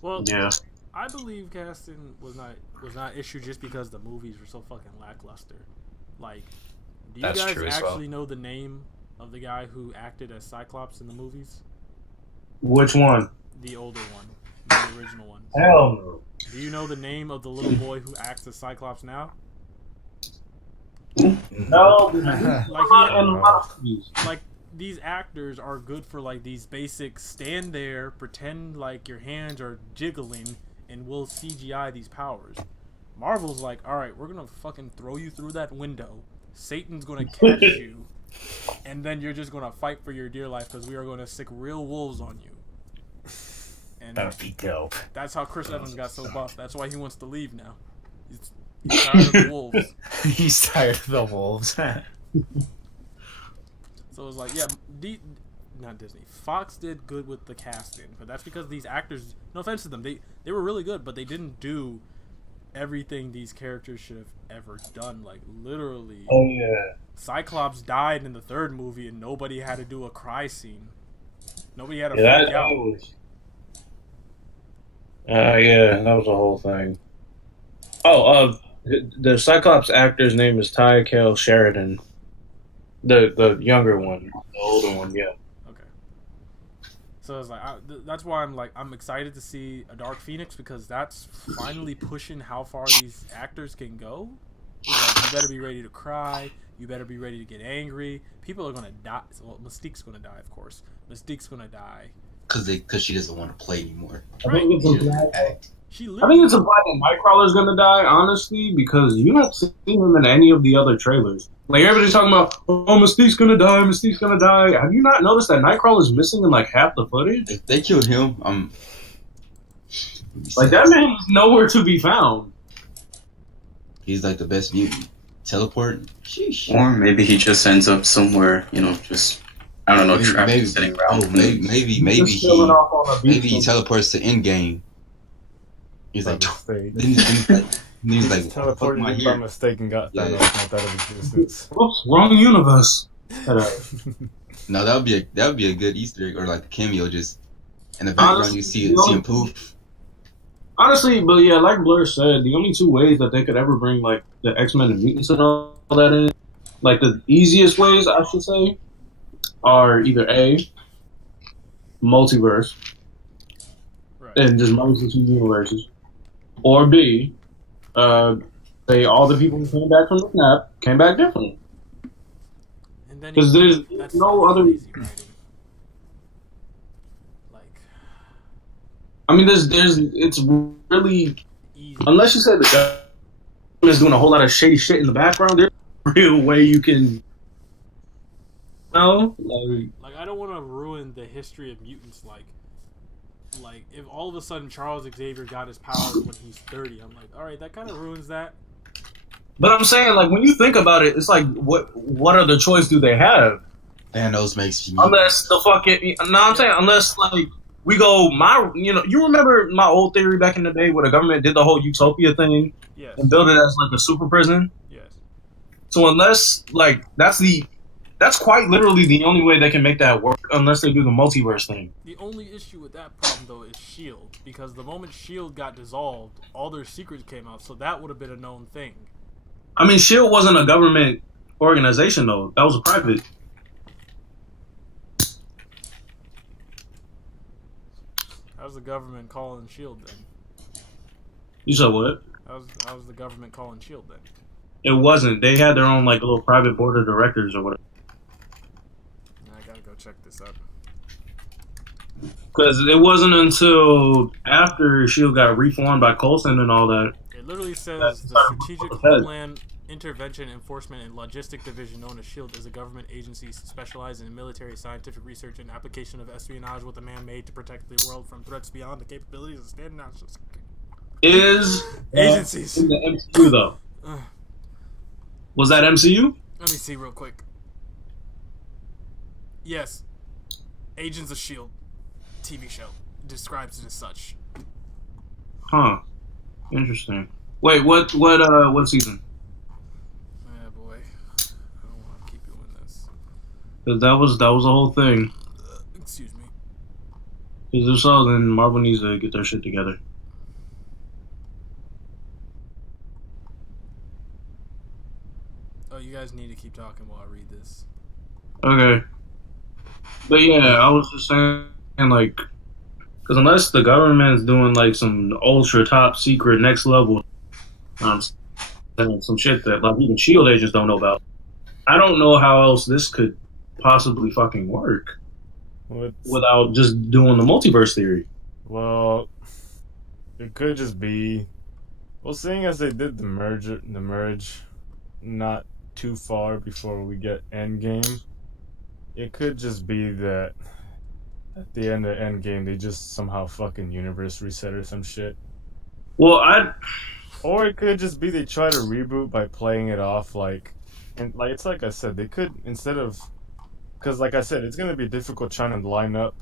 Well, Yeah. I believe casting was not issue just because the movies were so fucking lackluster. Like, do you That's guys true as well. actually know the name of the guy who acted as Cyclops in the movies? Which one? The older one, the original one. Hell no. Do you know the name of the little boy who acts as Cyclops now? No. Like these actors are good for like these basic stand there, pretend like your hands are jiggling, and we'll CGI these powers. Marvel's like, all right, we're gonna fucking throw you through that window. Satan's gonna catch you, and then you're just gonna fight for your dear life because we are gonna sick real wolves on you. And That would be dope. that's how Chris Evans got so buff. That's why he wants to leave now. He's tired of the wolves. He's tired of the wolves. So it's like, yeah, not Disney. Fox did good with the casting, but that's because these actors, no offense to them, they were really good, but they didn't do everything these characters should have ever done. Like, literally. Oh, yeah. Cyclops died in the third movie, and nobody had to do a cry scene. Nobody had to Yeah, freak that out. was. Yeah, that was the whole thing. Oh, the Cyclops actor's name is Ty Kale Sheridan. The younger one, the older one, yeah. Okay. So it's like that's why I'm excited to see a Dark Phoenix, because that's finally pushing how far these actors can go. It's like, you better be ready to cry. You better be ready to get angry. People are gonna die. Well, Mystique's gonna die, of course. Mystique's gonna die. Because she doesn't want to play anymore. I think it's implied that Nightcrawler's gonna die, honestly, because you don't see him in any of the other trailers. Like, everybody's talking about, oh, Mystique's gonna die, Mystique's gonna die. Have you not noticed that Nightcrawler's missing in, like, half the footage? If they killed him, Like, that man is nowhere to be found. He's like the best mutant. Teleport? Sheesh. Or maybe he just ends up somewhere, just, I don't know, trapped maybe, sitting around. maybe he teleports to Endgame. He's like, mistake. he's like, Teleported my in by hair. mistake and got Yeah. Thanos knocked out of existence. Oops, wrong universe. No, that would be a good Easter egg, or like a cameo, just in the background. Honestly, You see him poof. Honestly, but yeah, like Blur said, the only two ways that they could ever bring, like, the X-Men and mutants and all that in, like, the easiest ways, I should say, are either A, multiverse, Right. and just merge the two universes, or B, say all the people who came back from the snap came back differently. And then 'Cause there's that's no other- lazy writing. I mean, it's really, Easy. unless you say the government is doing a whole lot of shady shit in the background, there's no real way you can, Like I don't want to ruin the history of mutants. Like if all of a sudden Charles Xavier got his powers when he's 30, I'm like, all right, that kind of ruins that. But I'm saying, like, when you think about it, it's like, what other choice do they have? Thanos makes you. Unless the fucking, no, I'm saying, unless, like, we go, you remember my old theory back in the day where the government did the whole utopia thing Yes. and built it as, like, a super prison? Yes. So unless, like, that's quite literally the only way they can make that work, unless they do the multiverse thing. The only issue with that problem, though, is S.H.I.E.L.D. Because the moment S.H.I.E.L.D. got dissolved, all their secrets came out, so that would have been a known thing. I mean, S.H.I.E.L.D. wasn't a government organization, though. That was a private. How's the government calling S.H.I.E.L.D. then? You said what? How's the government calling S.H.I.E.L.D. then? It wasn't. They had their own, like, little private board of directors or whatever. I gotta go check this out. Because it wasn't until after S.H.I.E.L.D. got reformed by Coulson and all that. It literally says the Strategic Homeland Intervention Enforcement and Logistic Division, known as S.H.I.E.L.D., is a government agency specializing in military, scientific research, and application of espionage with a man made to protect the world from threats beyond the capabilities of standard national Is agencies. in the MCU, though. Was that MCU? Let me see real quick. Yes. Agents of S.H.I.E.L.D. TV show. Describes it as such. Huh. Interesting. Wait, what season? Yeah, boy. I don't want to keep doing this. Because that was the whole thing. Excuse me. Because if so, then Marvel needs to get their shit together. Oh, you guys need to keep talking while I read this. Okay. But yeah, I was just saying, like, because unless the government's doing, like, some ultra top secret next level, some shit that, like, even S.H.I.E.L.D. agents don't know about, I don't know how else this could possibly fucking work without just doing the multiverse theory. Well, it could just be, well, seeing as they did the merge not too far before we get Endgame, it could just be that at the end of Endgame they just somehow fucking universe reset or some shit. Well, or it could just be they try to reboot by playing it off like, and like it's like I said, they could, instead of, because like I said, it's gonna be difficult trying to line up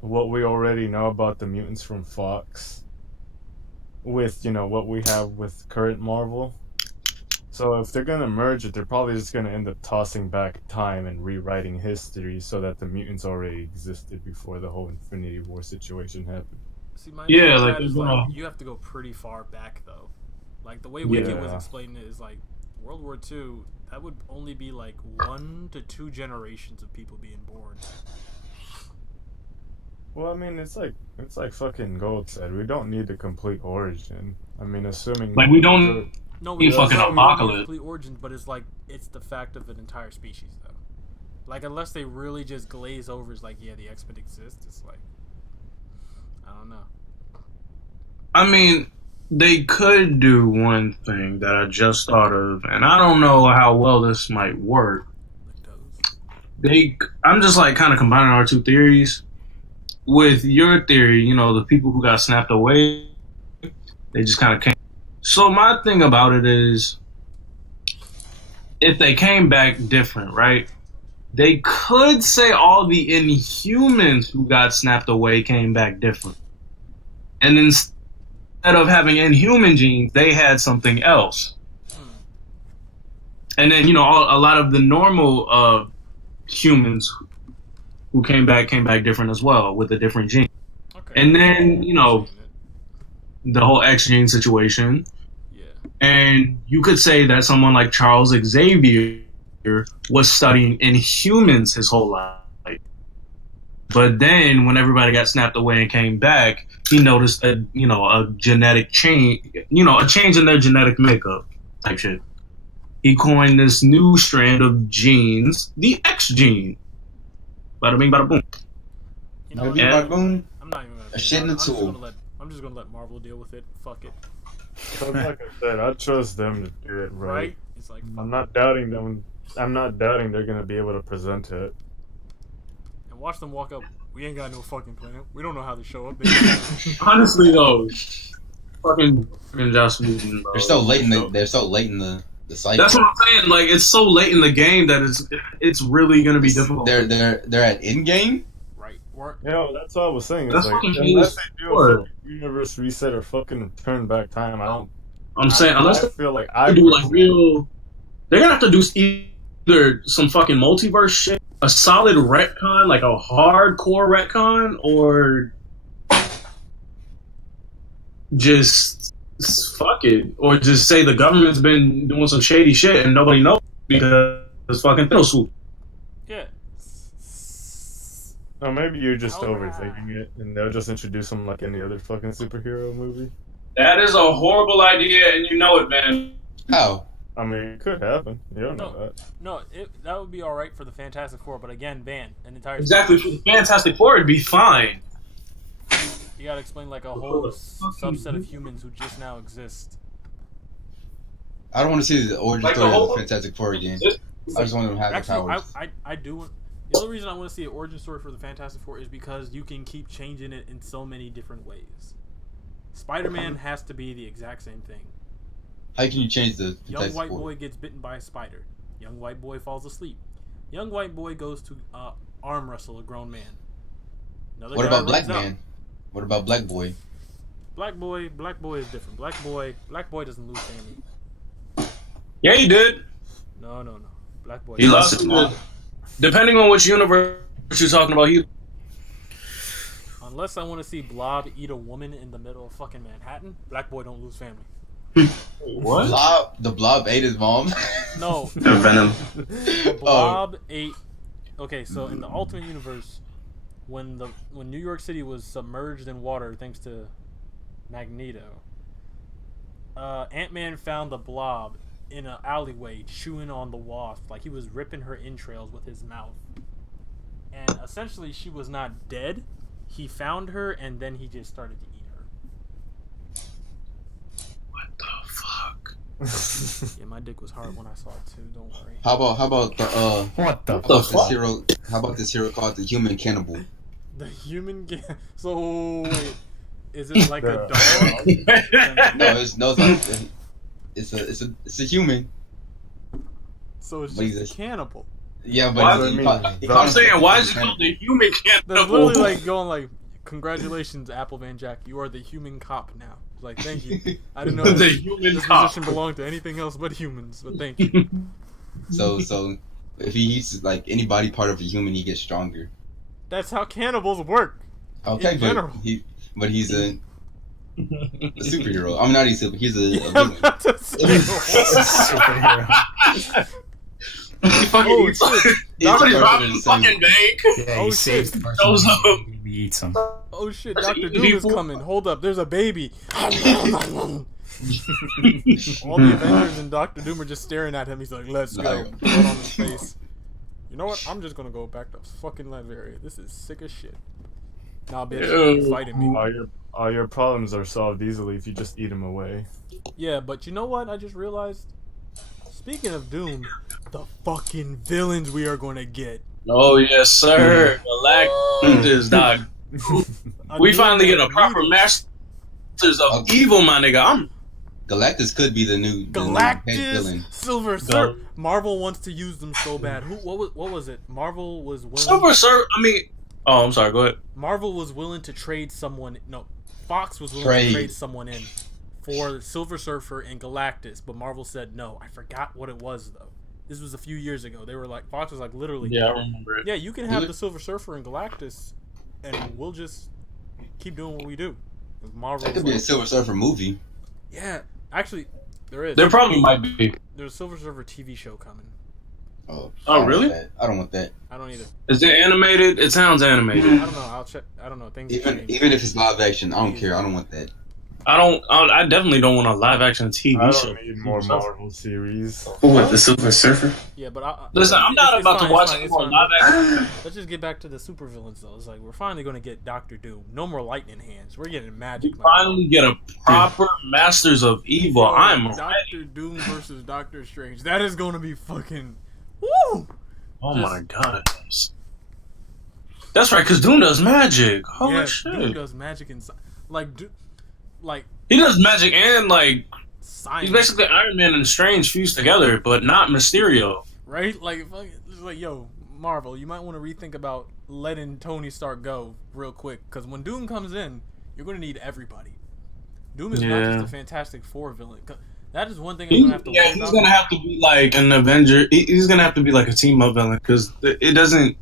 what we already know about the mutants from Fox with, you know, what we have with current Marvel. So if they're gonna merge it, they're probably just gonna end up tossing back time and rewriting history so that the mutants already existed before the whole Infinity War situation happened. See, my Yeah, issue with like, that is, you know. like, you have to go pretty far back though. Like the way Wicked was explaining it is like World War II. That would only be like 1 to 2 generations of people being born. Well, I mean, it's like fucking Gold said. We don't need a complete origin. I mean, assuming like, we don't No, need fucking apocalypse. complete origins, but it's like it's the fact of an entire species though. Like unless they really just glaze over, it's like, yeah, the X-Men exist. It's like, I don't know. I mean, they could do one thing that I just thought of, and I don't know how well this might work. I'm just like kind of combining our two theories. With your theory, you know, the people who got snapped away, they just kind of came. So my thing about it is, if they came back different, right? They could say all the Inhumans who got snapped away came back different. And instead of having Inhuman genes, they had something else. And then, you know, a lot of the normal humans who came back different as well with a different gene. Okay. And then, you know, the whole X gene situation. Yeah. And you could say that someone like Charles Xavier was studying Inhumans his whole life. But then when everybody got snapped away and came back, he noticed a genetic change, a change in their genetic makeup type shit. He coined this new strand of genes, the X gene. Bada bing, bada boom. You know, Bada bing, bada boom. I'm not even gonna. shit in the tool. I'm just gonna let Marvel deal with it. Fuck it. But like I said, I trust them to do it right. Right? It's like I'm not doubting them. I'm not doubting they're gonna be able to present it. and watch them walk up. We ain't got no fucking plan. We don't know how to show up. Honestly, though, fucking Josh Whedon, bro. They're so late in the cycle. That's what I'm saying. Like, it's so late in the game that it's really gonna be difficult. They're at end game. Right. You know, that's what I was saying. It's That's like fucking unless they do PS4. a universe reset or fucking turn back time, I'm saying unless I feel like they do like real, they're gonna have to do either some fucking multiverse shit, a solid retcon, like a hardcore retcon, or just fuck it, or just say the government's been doing some shady shit and nobody knows because it's fucking Thanos swoop. Yeah. No, maybe you're just Alright. overthinking it, and they'll just introduce them like any other fucking superhero movie. That is a horrible idea, and you know it, man. How? I mean, it could happen. You don't know No. that. No, that would be all right for the Fantastic Four, but again, ban an entire. Exactly, for the Fantastic Four, it'd be fine. You gotta explain like a whole subset of humans who just now exist. I don't want to see the origin Like the story of whole- the Fantastic Four again. I just want them to have the Actually, powers. I do want. The only reason I want to see an origin story for the Fantastic Four is because you can keep changing it in so many different ways. Spider-Man has to be the exact same thing. How can you change the Young Fantastic white Four? boy gets bitten by a spider. Young white boy falls asleep. Young white boy goes to arm wrestle a grown man. Another What guy about Black runs out. Man? What about Black Boy? Black boy is different. Black boy doesn't lose family. Yeah, he did. No. Black boy. He lost his mom. Depending on which universe you're talking about, he. Unless I want to see Blob eat a woman in the middle of fucking Manhattan, Black boy don't lose family. What? The Blob ate his mom. No, The Venom. the Blob ate. Okay, so in the Ultimate Universe, when New York City was submerged in water thanks to Magneto, Ant-Man found the Blob in an alleyway chewing on the wasp, like he was ripping her entrails with his mouth. And essentially, she was not dead. He found her, and then he just started to eat her. What the fuck? Yeah, my dick was hard when I saw it too. Don't worry. How about the What the? What the this fuck? hero? How about this hero called the Human Cannibal? The human So wait, is it like a dog? It's a human. So it's What is just a this? cannibal. Yeah, Why but does it mean I'm saying, why is it called the human That's cannibal? literally like going like, "Congratulations, Apple Van Jack, you are the human cop now." It's like, thank you. I didn't know The this, human this cop. position belonged to anything else but humans. But thank you. so if he eats like any body part of a human, he gets stronger. That's how cannibals work. Okay, In general. but he's a superhero. I'm not a super. He's a I'm villain. about to say. Superhero. He fucking Oh, eats shit. Somebody Doctor- robbed the fucking bank. Yeah, Oh, he shit. saves the person. Shows up. He eats him. Oh shit, That's Dr. eating Doom is people. coming. Hold up, there's a baby. All the Avengers and Dr. Doom are just staring at him. He's like, let's go. Like- Blood on his face. You know what? I'm just gonna go back to fucking Latveria. This is sick as shit. Nah, bitch, Ew. you fighting me. All your problems are solved easily if you just eat them away. Yeah, but you know what? I just realized. Speaking of Doom, the fucking villains we are gonna get. Oh yes, sir. Galactus, dog. We finally get a proper Masters of Evil, my nigga. Galactus could be the new head Galactus, villain. Silver Surfer. Marvel wants to use them so bad. What was it? Marvel was willing. Silver Surfer. I mean, oh, I'm sorry. Go ahead. Marvel was willing to trade someone. No, Fox was willing to trade someone in for Silver Surfer and Galactus, but Marvel said no. I forgot what it was though. This was a few years ago. They were like, Fox was like, literally, Yeah, I remember it. yeah, you can have the Silver Surfer and Galactus, and we'll just keep doing what we do. Marvel. That could be a Silver Surfer movie. Yeah, actually, there is. There probably might be. There's a Silver Surfer TV show coming. Oh, Oh, really? I don't want that. I don't either. Is it animated? It sounds animated. I don't know. I'll check. I don't know. Things Even change. if it's live action, I don't care. I don't want that. I definitely don't want a live action TV I show. don't need more Marvel series. Oh, what, the Silver Surfer? Yeah, but Listen, I'm not it's about fine, to watch it's fine, any it's more fine. live action. Let's just get back to the supervillains though. It's like we're finally gonna get Doctor Doom. No more lightning hands. We're getting magic. We finally get a proper Masters of Evil. I'm ready. Doctor Doom versus Doctor Strange. That is gonna be fucking. Woo! Oh my god. That's right, because Doom does magic. Holy Yeah, shit. Doom does magic inside. Like He does magic and like science. he's basically Iron Man and Strange fused together, but not Mysterio. Right? Like, yo, Marvel, you might want to rethink about letting Tony Stark go real quick. Because when Doom comes in, you're going to need everybody. Doom is not just a Fantastic Four villain. That is one thing I'm going to have to worry about. He's going to have to be like an Avenger. He's going to have to be like a team-up villain because it doesn't...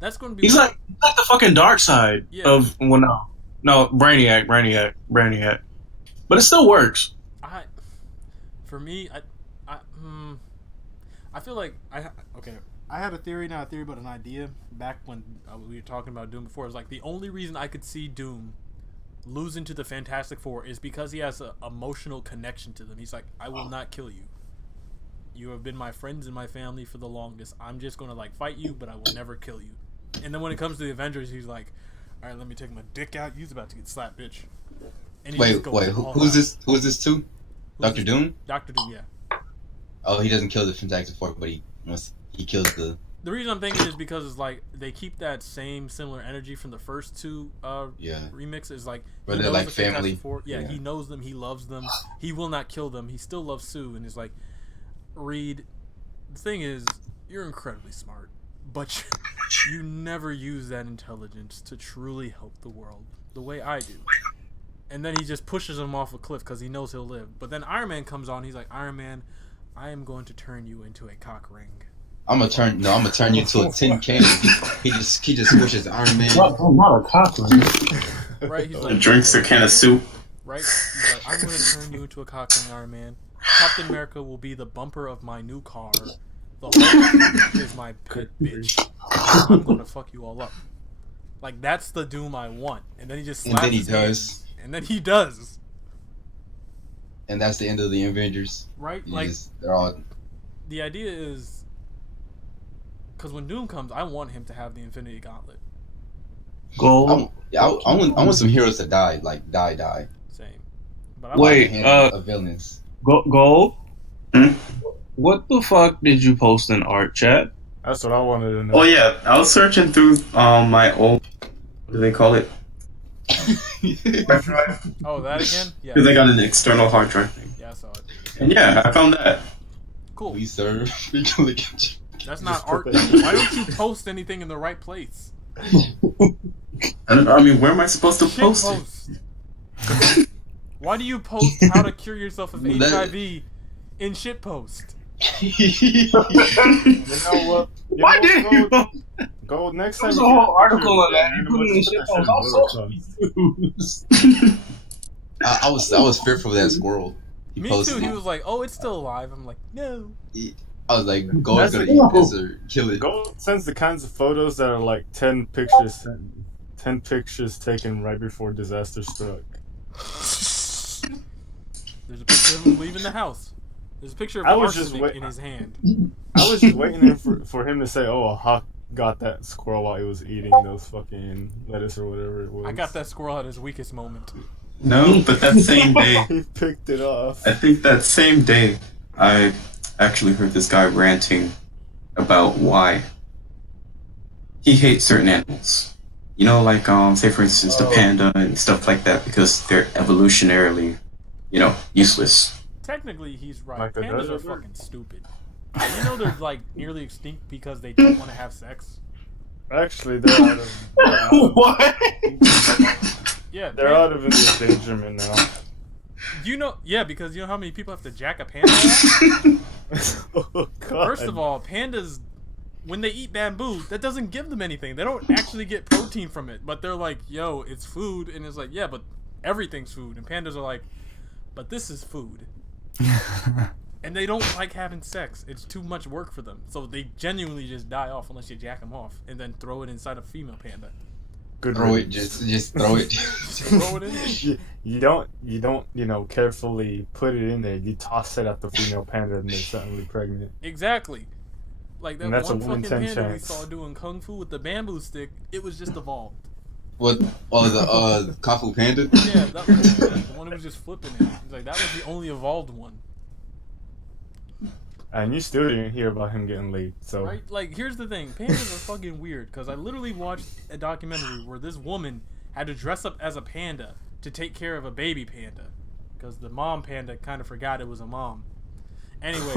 That's going to be... He's like the fucking dark side of... Well, no, Brainiac. But it still works. For me, I feel like I had a theory, not a theory, but an idea back when we were talking about Doom before. It was like the only reason I could see Doom losing to the Fantastic Four is because he has an emotional connection to them. He's like, I will not kill you. You have been my friends and my family for the longest. I'm just gonna like fight you, but I will never kill you. And then when it comes to the Avengers, he's like, all right, let me take my dick out. You's about to get slapped, bitch. And wait, who's this? Who is this to? Doctor Doom? Doctor Doom, yeah. Oh, he doesn't kill the Fantastic Four, but he kills the... The reason I'm thinking is because it's like they keep that similar energy from the first two remixes. Like, but they're like family. Yeah, he knows them, he loves them, he will not kill them, he still loves Sue, and it's like, Reed, the thing is, you're incredibly smart, but you never use that intelligence to truly help the world the way I do. And then he just pushes him off a cliff because he knows he'll live. But then Iron Man comes on. He's like, Iron Man, I am going to turn you into a cock ring. I'm gonna turn you into a tin can. He just squishes Iron Man. Not a cock ring. Right? He's like, Drinks a can of soup. Right? He's like, I'm going to turn you into a cock ring, Iron Man. Captain America will be the bumper of my new car. The Hulk is my pet bitch. I'm going to fuck you all up. Like, that's the Doom I want. And then he just slaps his hand. And then he does. And that's the end of the Avengers. Right? They're all... The idea is... Because when Doom comes, I want him to have the Infinity Gauntlet. Gold. I want some heroes to die. Like, die. Same. But of villains. Gold? What the fuck did you post in art chat? That's what I wanted to know. Oh yeah, I was searching through my old... What do they call it? Oh, that again? Yeah. Because I got an external hard drive. Yeah, I saw it. And yeah, I found that. Cool. We serve. That's not art. Why don't you post anything in the right place? I mean, where am I supposed to post it? Why do you post how to cure yourself of HIV in shitpost? You know what? Why didn't you? Go next time. There's a whole article on that. You put it in the shit. I was fearful of that squirrel. Me too. He was like, "Oh, it's still alive." I'm like, "No." I was like, "Gold's gonna eat this or kill it." Gold sends the kinds of photos that are like 10 pictures taken right before disaster struck. There's a picture of him leaving the house. There's a picture of arsenic in his hand. I was just waiting for him to say, "Oh, a hawk got that squirrel while he was eating those fucking lettuce or whatever it was." I got that squirrel at his weakest moment. No, but that same day, he picked it off. I think that same day, I actually heard this guy ranting about why he hates certain animals. You know, like say for instance the panda and stuff like that, because they're evolutionarily, useless. Technically, he's right. Like Pandas are fucking stupid. You know they're like nearly extinct because they don't want to have sex. Actually, they're out of. What? Yeah, they're out of endangerment now. Because you know how many people have to jack a panda off? Oh, God. First of all, pandas, when they eat bamboo, that doesn't give them anything. They don't actually get protein from it, but they're like, "Yo, it's food," and it's like, "Yeah, but everything's food." And pandas are like, "But this is food." And they don't like having sex. It's too much work for them. So they genuinely just die off unless you jack them off and then throw it inside a female panda. Good Throw it, riddance. just throw it. Throw it in there. You don't, carefully put it in there. You toss it at the female panda and they're suddenly pregnant. Exactly. Like that And that's a one 1 in fucking 10 panda we chance. saw doing kung fu with the bamboo stick. It was just evolved. What? Oh, the Kung Fu Panda? Yeah, that was the one who was just flipping it. It's like that was the only evolved one. And you still didn't hear about him getting laid, so Right? Like, here's the thing. Pandas are fucking weird, because I literally watched a documentary where this woman had to dress up as a panda to take care of a baby panda. Because the mom panda kind of forgot it was a mom. Anyway,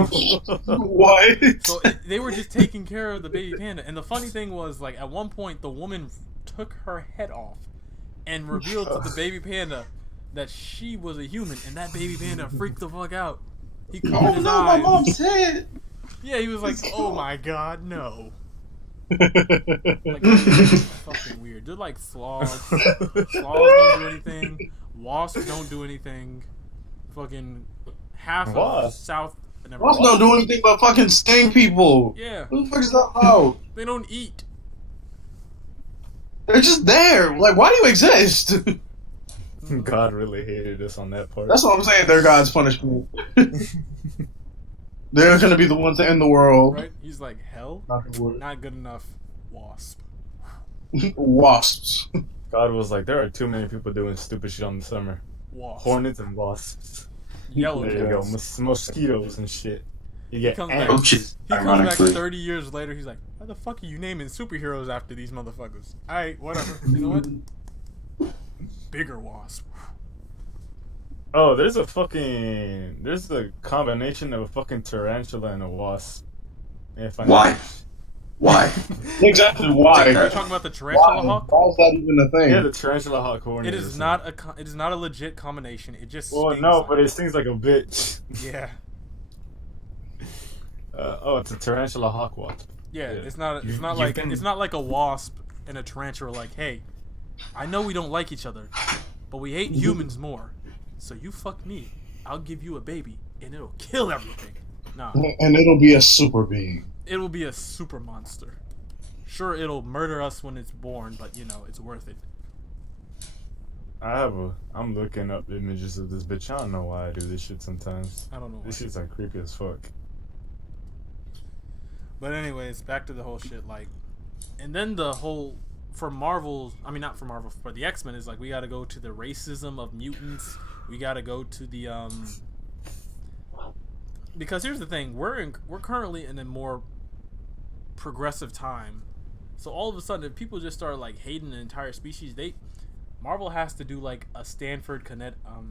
What? so they were just taking care of the baby panda. And the funny thing was, like, at one point, the woman took her head off and revealed to the baby panda that she was a human. And that baby panda freaked the fuck out. He covered Oh his no, my eyes. mom's head. Yeah, he was like, "Oh my god, no!" Like, it's fucking weird. They're like sloths. Sloths don't do anything. Wasps don't do anything. Fucking half of Wasps? South. Never Wasps mind. don't do anything but fucking sting people. Yeah, Who the fuck is that about? they don't eat. They're just there. Like, why do you exist? God really hated us on that part. That's what I'm saying. They're God's punishment. They're gonna be the ones that end the world. Right? He's like, hell, Not gonna work. not good enough. Wasp. Wasps. God was like, there are too many people doing stupid shit on the summer. Wasp. Hornets and wasps. Yellow There you go. jackets. Mosquitoes and shit. You get comes ants. back- Roaches, He comes back ironically. 30 years later. He's like, why the fuck are you naming superheroes after these motherfuckers? Alright, whatever. You know what? Bigger wasp. Oh, there's a combination of a fucking tarantula and a wasp. If I Why? Why? Exactly why? Are you talking about the tarantula Why? hawk? Why is that even a thing? Yeah, the tarantula hawk hornet. It is not a legit combination. It just Well, stings no, like- but it stings like a bitch. yeah, It's a tarantula hawk wasp. yeah. Yeah. It's not You've like been- it's not like a wasp and a tarantula. Like, hey, I know we don't like each other, but we hate humans more. So you fuck me, I'll give you a baby, and it'll kill everything. Nah, And it'll be a super being. it will be a super monster. Sure, it'll murder us when it's born, but you know it's worth it. I'm looking up images of this bitch. I don't know why I do this shit sometimes. I don't know. This Why. shit's like creepy as fuck. But anyways, back to the whole shit. Like, and then the whole for Marvel. I mean, not for Marvel, for the X-Men is like we got to go to the racism of mutants. We got to go to the because here's the thing: we're currently in a more progressive time. So all of a sudden, if people just start like hating an entire species, Marvel has to do like a Stanford Connect. No.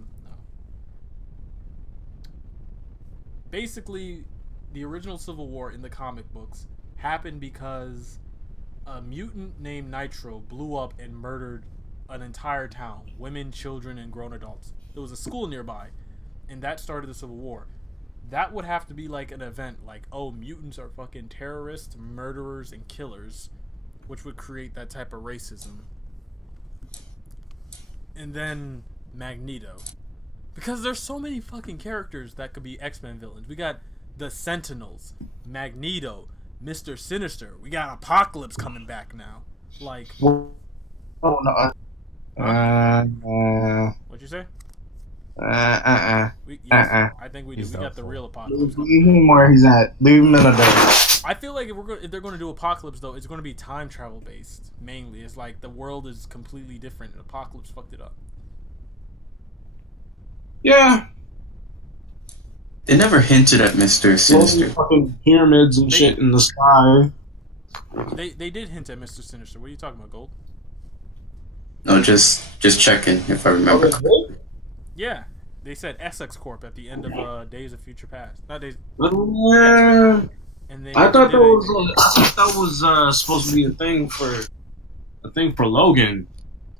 Basically, the original Civil War in the comic books happened because a mutant named Nitro blew up and murdered an entire town, women, children, and grown adults. There was a school nearby, and that started the Civil War. That would have to be like an event, like, oh, mutants are fucking terrorists, murderers, and killers, which would create that type of racism. And then Magneto. Because there's so many fucking characters that could be X-Men villains. We got the Sentinels, Magneto, Mr. Sinister. We got Apocalypse coming back now. Like, Oh no. what'd you say? I I think we do. He's We got the doubtful. real Apocalypse. Leave him where he's at. Leave him in the dirt. I feel like if they're going to do Apocalypse, though, it's going to be time travel based mainly. It's like the world is completely different. And Apocalypse fucked it up. Yeah. They never hinted at Mr. Sinister. Fucking pyramids and shit in the sky. They did hint at Mr. Sinister. What are you talking about, Gold? No, just checking if I remember. Yeah, they said Essex Corp at the end of Days of Future Past. Not Days. Yeah. And they I thought did that was supposed to be a thing for Logan.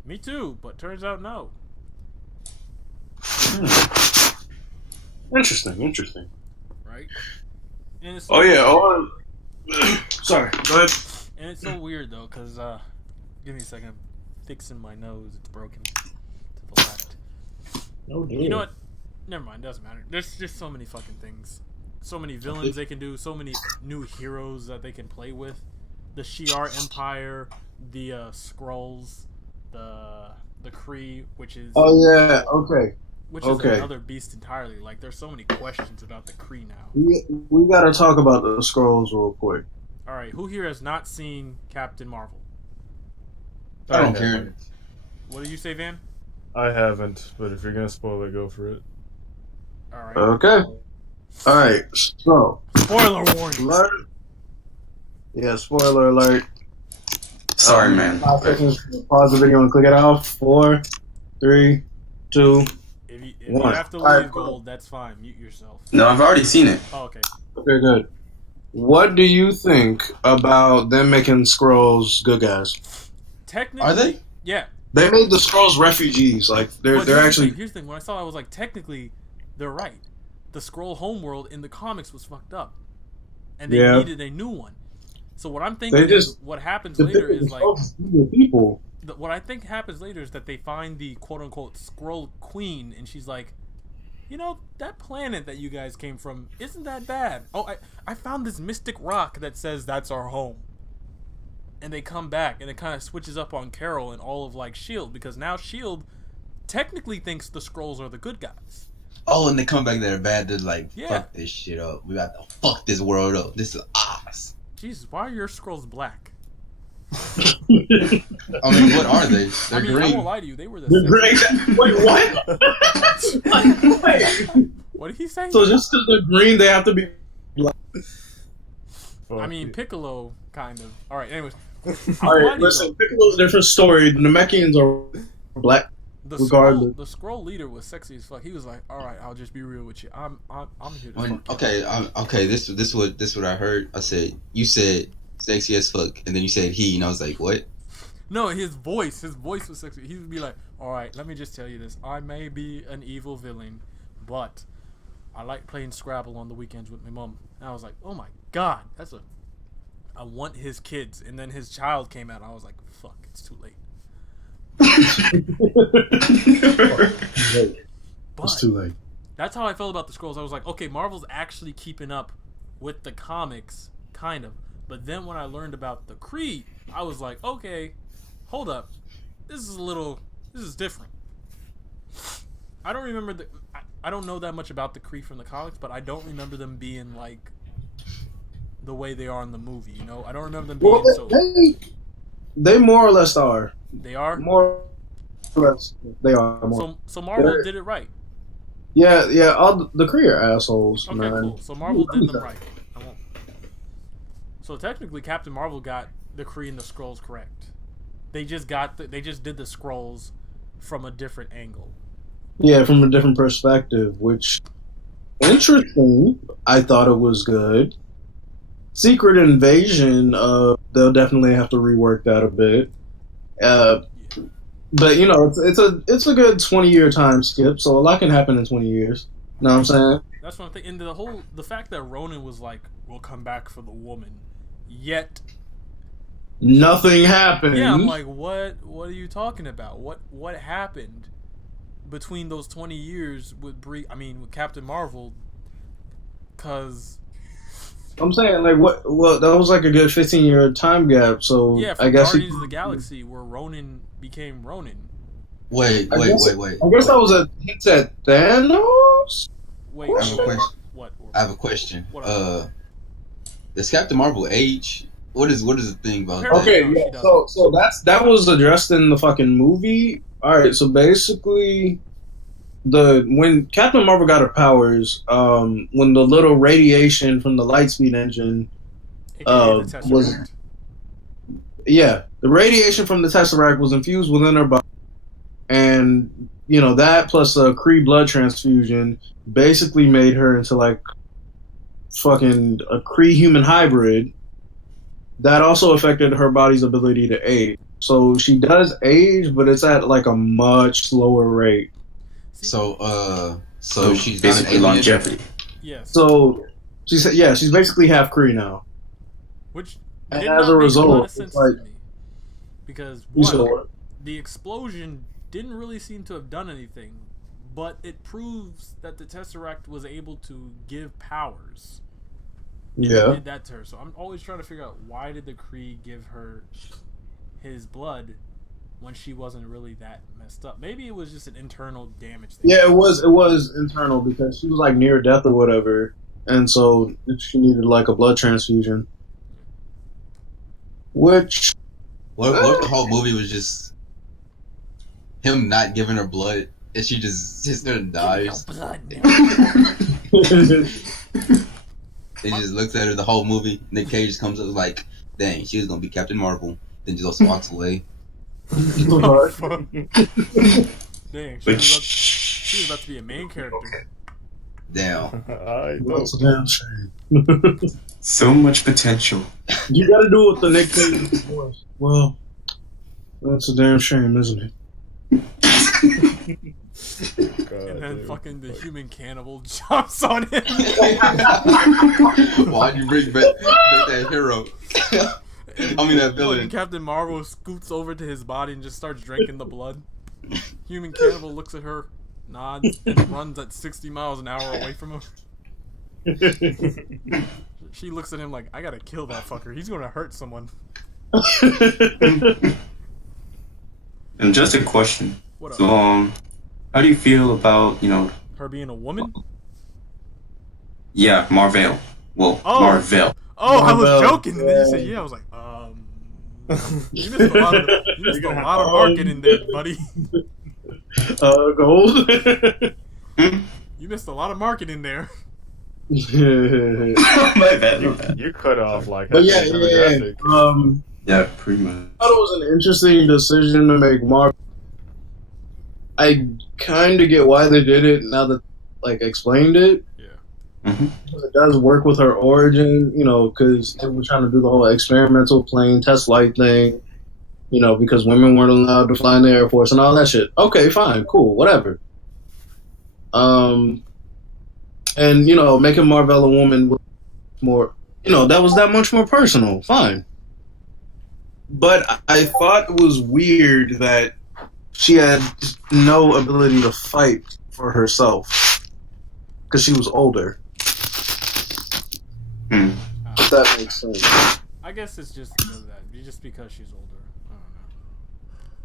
Me too, but turns out no. Interesting. Right? And it's Oh yeah. Sorry. Go ahead. And it's so weird though, cause give me a second. I'm fixing my nose. It's broken to the left. Oh, dear. You know what? Never mind. Doesn't matter. There's just so many fucking things. So many villains they can do. So many new heroes that they can play with. The Shi'ar Empire, the Skrulls, the Kree, which is Okay. Okay. another beast entirely. Like, there's so many questions about the Kree now. We gotta talk about the scrolls real quick. All right, who here has not seen Captain Marvel? I don't haven't. care. What do you say, Van? I haven't, but if you're gonna spoil it, go for it. All right. Okay. All right. So, Spoiler warning. alert. Yeah, spoiler alert. Sorry, man. 5 seconds. Pause the video and click it off. 4, 3, 2. If you One. have to All right, leave, Gold, that's fine. Mute yourself. No, I've already seen it. Oh, okay. Okay, good. What do you think about them making scrolls good guys? Technically, Are they? Yeah. They made the scrolls refugees. Like they're actually. Here's the thing. When I saw it, I was like, technically, they're right. The Skrull homeworld in the comics was fucked up, and they needed a new one. So what I'm thinking is, what happens later is like people. What I think happens later is that they find the quote unquote Skrull queen, and she's like, you know, that planet that you guys came from isn't that bad. Oh, I found this mystic rock that says that's our home. And they come back, and it kind of switches up on Carol and all of, like, S.H.I.E.L.D. Because now S.H.I.E.L.D. technically thinks the Skrulls are the good guys. Oh, and they come back that are bad. They're like, Yeah. fuck this shit up. We got to fuck this world up. This is ours. Jesus, why are your Skrulls black? I mean, what are they? They're I mean, green. I won't lie to you. They were the The green. Wait, what? Wait. What did he say? So just because they're green, they have to be. I mean, Piccolo, kind of. All right, anyways. All right, listen. Piccolo's a different story. The Namekians are black. The regardless. the Skrull leader was sexy as fuck. He was like, "All right, I'll just be real with you. I'm here to fuck Okay. This what I heard. I said you said sexy as fuck, and then you said he, and I was like, what? No, his voice was sexy. He would be like, "All right, let me just tell you this. I may be an evil villain, but I like playing Scrabble on the weekends with my mom." And I was like, "Oh my god, I want his kids." And then his child came out. And I was like, "Fuck, it's too late." But It's too late. that's how I felt about the Skrulls. I was like, okay, Marvel's actually keeping up with the comics, kind of. But then when I learned about the Kree, I was like, okay, hold up, this is different. I don't remember I don't know that much about the Kree from the comics, but I don't remember them being like the way they are in the movie. You know, I don't remember them being They more or less are. They are More or less. They are more. So Marvel did it right. Yeah. All the Kree are assholes. Okay, man. cool. So Marvel did them right. I won't. So technically, Captain Marvel got the Kree and the Skrulls correct. They just did the Skrulls from a different angle. Yeah, from a different perspective, which interesting. I thought it was good. Secret Invasion. They'll definitely have to rework that a bit. But you know, it's a good 20-year time skip, so a lot can happen in 20 years. Know what I'm saying? That's what I'm thinking. And the fact that Ronan was like, "We'll come back for the woman," yet nothing happened. yeah, I'm like, what are you talking about? What happened between those 20 years with with Captain Marvel? Cause I'm saying like what? Well, that was like a good 15-year time gap. So yeah, from I guess Guardians of the Galaxy, where Ronan became Ronan. Wait. I guess that was a hint at Thanos. Wait, I have a question. What? I have a question. What? Does Captain Marvel age? What is the thing about that? Okay, No, she yeah. doesn't. So that was addressed in the fucking movie. All right, so basically, when Captain Marvel got her powers, when the little radiation from the Lightspeed engine, AKA the Tesseract. was the radiation from the Tesseract was infused within her body, and you know that plus a Kree blood transfusion basically made her into like fucking a Kree human hybrid. That also affected her body's ability to age. So she does age, but it's at like a much slower rate. So she's basically not an alien? longevity. Yes. So she said, yeah, she's basically half Kree now. Which And did as not a make a lot result, of sense it's like to me. Because you one, saw it. the explosion didn't really seem to have done anything, but it proves that the Tesseract was able to give powers. And it Yeah. did that to her. So I'm always trying to figure out, why did the Kree give her his blood when she wasn't really that messed up. Maybe it was just an internal damage thing. Yeah, it was internal because she was like near death or whatever, and so she needed like a blood transfusion. Which What if the whole movie was just him not giving her blood and she just sits there and dies? Blood. He just looks at her the whole movie. Nick Cage just comes up like, dang, she was gonna be Captain Marvel. Then just walks away. Oh, fuck. Dang, she was about to be a main character. Damn. that's a damn shame. So much potential. You got to do it with the Nick Cage voice. Well, that's a damn shame, isn't it? And then fucking the human cannibal jumps on him. Why'd you bring back that hero? I mean that villain. Fucking Captain Marvel scoots over to his body and just starts drinking the blood. Human cannibal looks at her, nods, and runs at 60 miles an hour away from him. She looks at him like, I gotta kill that fucker. He's gonna hurt someone. And just a question. What up? So, how do you feel about, Her being a woman? yeah, Marvel. Well, Oh. Marvel. Oh, I was Marvel. joking. And then you said, yeah. I was like, you missed a lot of marketing there, buddy. Gold. You missed a lot of marketing there. My bad. You cut off like But yeah. demographic. Yeah, pretty much. I thought it was an interesting decision to make Marvel. I kind of get why they did it now that like explained it. Yeah. Mm-hmm. It does work with her origin, because they were trying to do the whole experimental plane test flight thing, because women weren't allowed to fly in the Air Force and all that shit. Okay, fine, cool, whatever. And making Marvel a woman was more, that was that much more personal. Fine. But I thought it was weird that she had no ability to fight for herself because she was older. If that makes sense. I guess it's just because she's older. I don't know.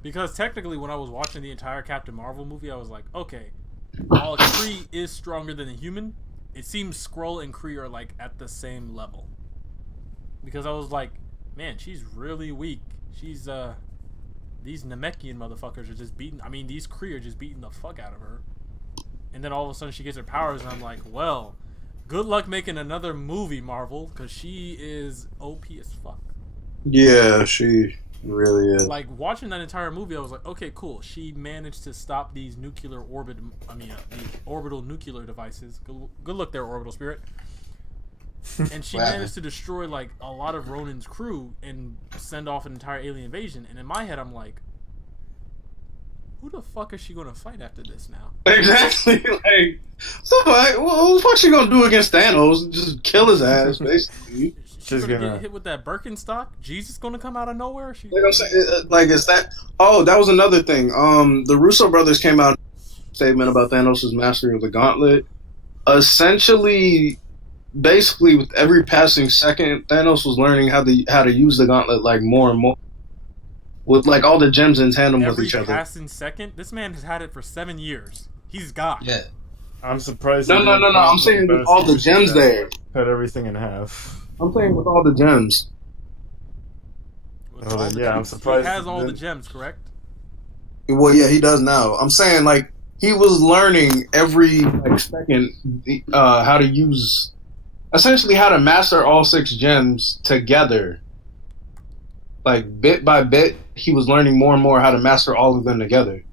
Because technically, when I was watching the entire Captain Marvel movie, I was like, okay, while Kree is stronger than a human, it seems Skrull and Kree are like at the same level. Because I was like, man, she's really weak. She's these Namekian motherfuckers are just beating. I mean, these Kree are just beating the fuck out of her. And then all of a sudden she gets her powers, and I'm like, well, good luck making another movie, Marvel, because she is OP as fuck. Yeah, she really is. Like, watching that entire movie, I was like, okay, cool. She managed to stop these the orbital nuclear devices. Good luck there, Orbital Spirit. And she managed to destroy, like, a lot of Ronan's crew and send off an entire alien invasion. And in my head, I'm like, who the fuck is she going to fight after this now? Exactly. Like, so, like, what the fuck she gonna do against Thanos? Just kill his ass, basically. She's gonna get hit with that Birkenstock? Jesus gonna come out of nowhere? Like I'm saying, is that? Oh, that was another thing. The Russo brothers came out with a statement about Thanos' mastery of the Gauntlet. Essentially, basically, with every passing second, Thanos was learning how to use the Gauntlet like more and more, with like all the gems in tandem with each other. Every passing second, this man has had it for 7 years. He's God. Yeah. I'm surprised. No. I'm saying with all the gems there. Cut everything in half. I'm saying with all the gems. I'm surprised. He has all the gems, correct? Well, yeah, he does now. I'm saying like he was learning every second how to use, essentially how to master all 6 gems together. Like bit by bit, he was learning more and more how to master all of them together.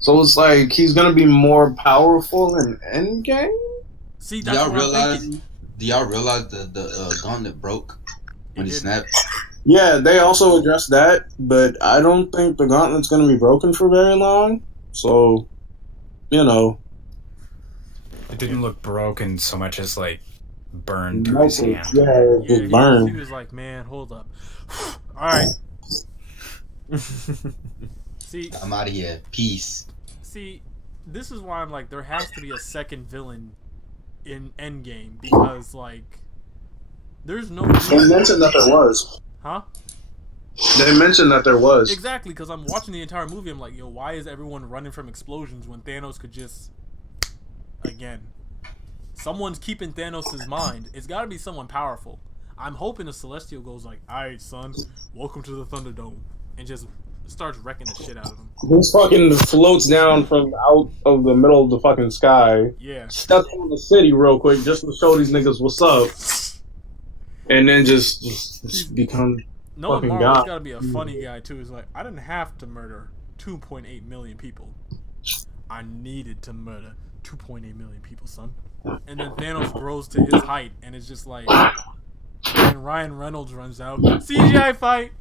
So it's like he's gonna be more powerful in Endgame. See, that's what I'm thinking. Do y'all realize the gauntlet broke when he snapped? Yeah, they also addressed that, but I don't think the gauntlet's going to be broken for very long. So, It didn't look broken so much as like burned to his hand. Yeah, He burned. was like, man, hold up. All right. See, I'm out of here. Peace. See, this is why I'm like, there has to be a second villain in Endgame because, like, there's no. They mentioned that there was. Huh? They mentioned that there was. Exactly, because I'm watching the entire movie. I'm like, yo, why is everyone running from explosions when Thanos could just, again, someone's keeping Thanos' mind. It's got to be someone powerful. I'm hoping the Celestial goes like, all right, son, welcome to the Thunderdome, and just starts wrecking the shit out of him. He fucking floats down from out of the middle of the fucking sky. Yeah. Steps on the city real quick just to show these niggas what's up. And then just become Knowing fucking Marvel's God. got to be a funny guy, too. He's like, I didn't have to murder 2.8 million people. I needed to murder 2.8 million people, son. And then Thanos grows to his height, and it's just like... And Ryan Reynolds runs out. CGI fight!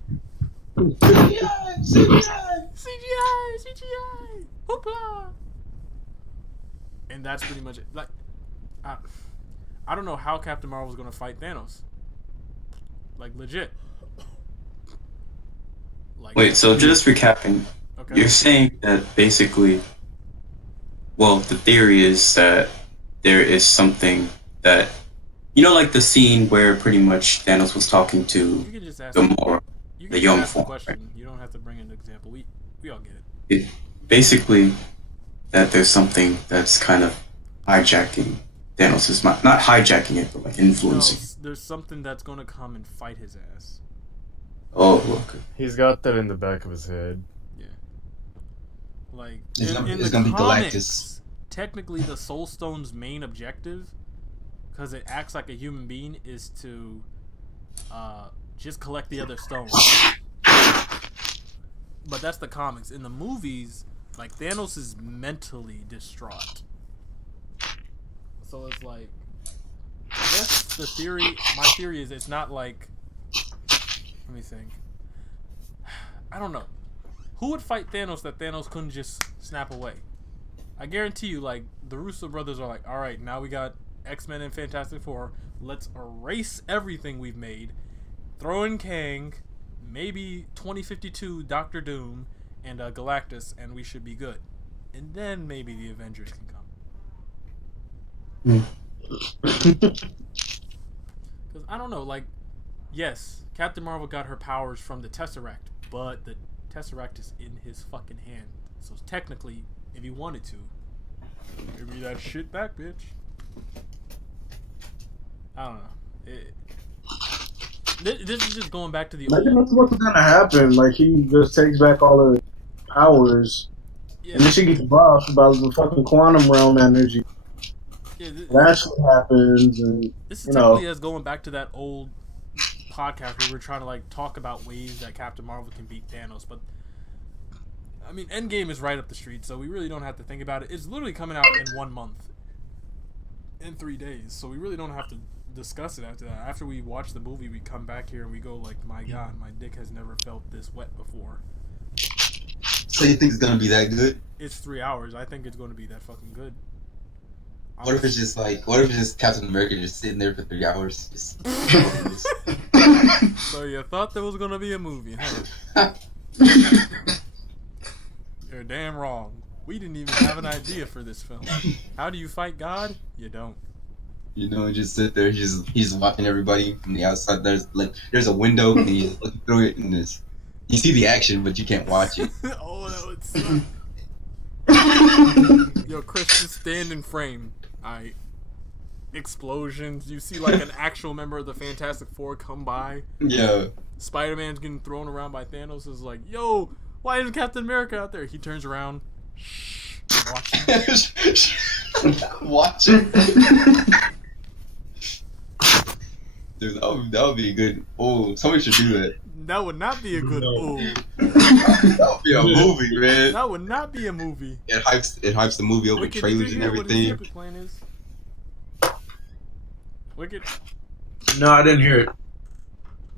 CGI! Hoopla! And that's pretty much it. Like, I don't know how Captain Marvel's gonna fight Thanos. Like, legit. Like, Wait, so just recapping, okay. you're saying that basically, well, the theory is that there is something that, like the scene where pretty much Thanos was talking to You can just ask Gamora, you the can young ask the form. question. You don't have to bring an example. We all get it. Basically, that there's something that's kind of hijacking Thanos' mind. Not hijacking it, but like influencing. No, there's something that's gonna come and fight his ass. Oh, okay. He's got that in the back of his head. Yeah. Like It's in gonna the be comics, Galactus. technically the Soul Stone's main objective, because it acts like a human being, is to just collect the other stones. But that's the comics. In the movies, like, Thanos is mentally distraught. So it's like, I guess my theory is it's not like, let me think. I don't know. Who would fight Thanos that Thanos couldn't just snap away? I guarantee you, like, the Russo brothers are like, alright, now we got X-Men and Fantastic Four. Let's erase everything we've made. Throw in Kang, maybe 2052 Doctor Doom, and Galactus, and we should be good. And then maybe the Avengers can come. Because I don't know, like, yes, Captain Marvel got her powers from the Tesseract, but the Tesseract is in his fucking hand. So technically, if he wanted to, give me that shit back, bitch. I don't know. This is just going back to the Maybe old... that's what's gonna happen. Like, he just takes back all the powers. Yeah, And then she gets buffed by the fucking quantum realm energy. yeah, That shit happens, and this is you know. technically us going back to that old podcast where we're trying to, like, talk about ways that Captain Marvel can beat Thanos, but I mean, Endgame is right up the street, so we really don't have to think about it. It's literally coming out in 1 month, in 3 days, so we really don't have to discuss it after that. After we watch the movie, we come back here and we go like, my God, my dick has never felt this wet before. So you think it's gonna be that good? It's 3 hours. I think it's going to be that fucking good. What if it's just Captain America just sitting there for 3 hours? So you thought there was going to be a movie, huh? You're damn wrong. We didn't even have an idea for this film. How do you fight God? You don't. And just sit there. He's watching everybody from the outside. There's a window, and he's looking through it, and you see the action, but you can't watch it. Oh, that would suck. Yo, Chris, just stand in frame. Alright. Explosions. You see, like, an actual member of the Fantastic Four come by. Yeah. Spider-Man's getting thrown around by Thanos. Is like, yo, why isn't Captain America out there? He turns around. Shh. Watch him. Watch it. Dude, that would be a good. Oh, somebody should do that. That would not be a good. Oh, That would be a movie, man. that would not be a movie. It hypes the movie over Wicked, trailers did you and hear what his everything. secret plan is? Wicked. No, I didn't hear it.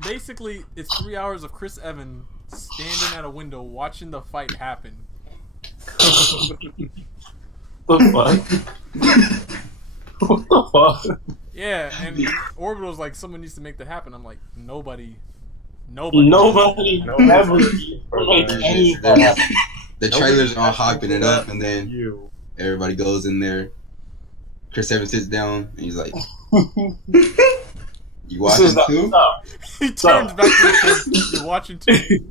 Basically, it's 3 hours of Chris Evans standing at a window watching the fight happen. What the fuck? What the fuck? Yeah, and Orbital's like, someone needs to make that happen. I'm like, nobody. Nobody ever make any of that happen. The trailers are all hyping it up, and then You. everybody goes in there. Chris Evans sits down, and he's like, You This is watching too? He turns back to the camera. You're watching too.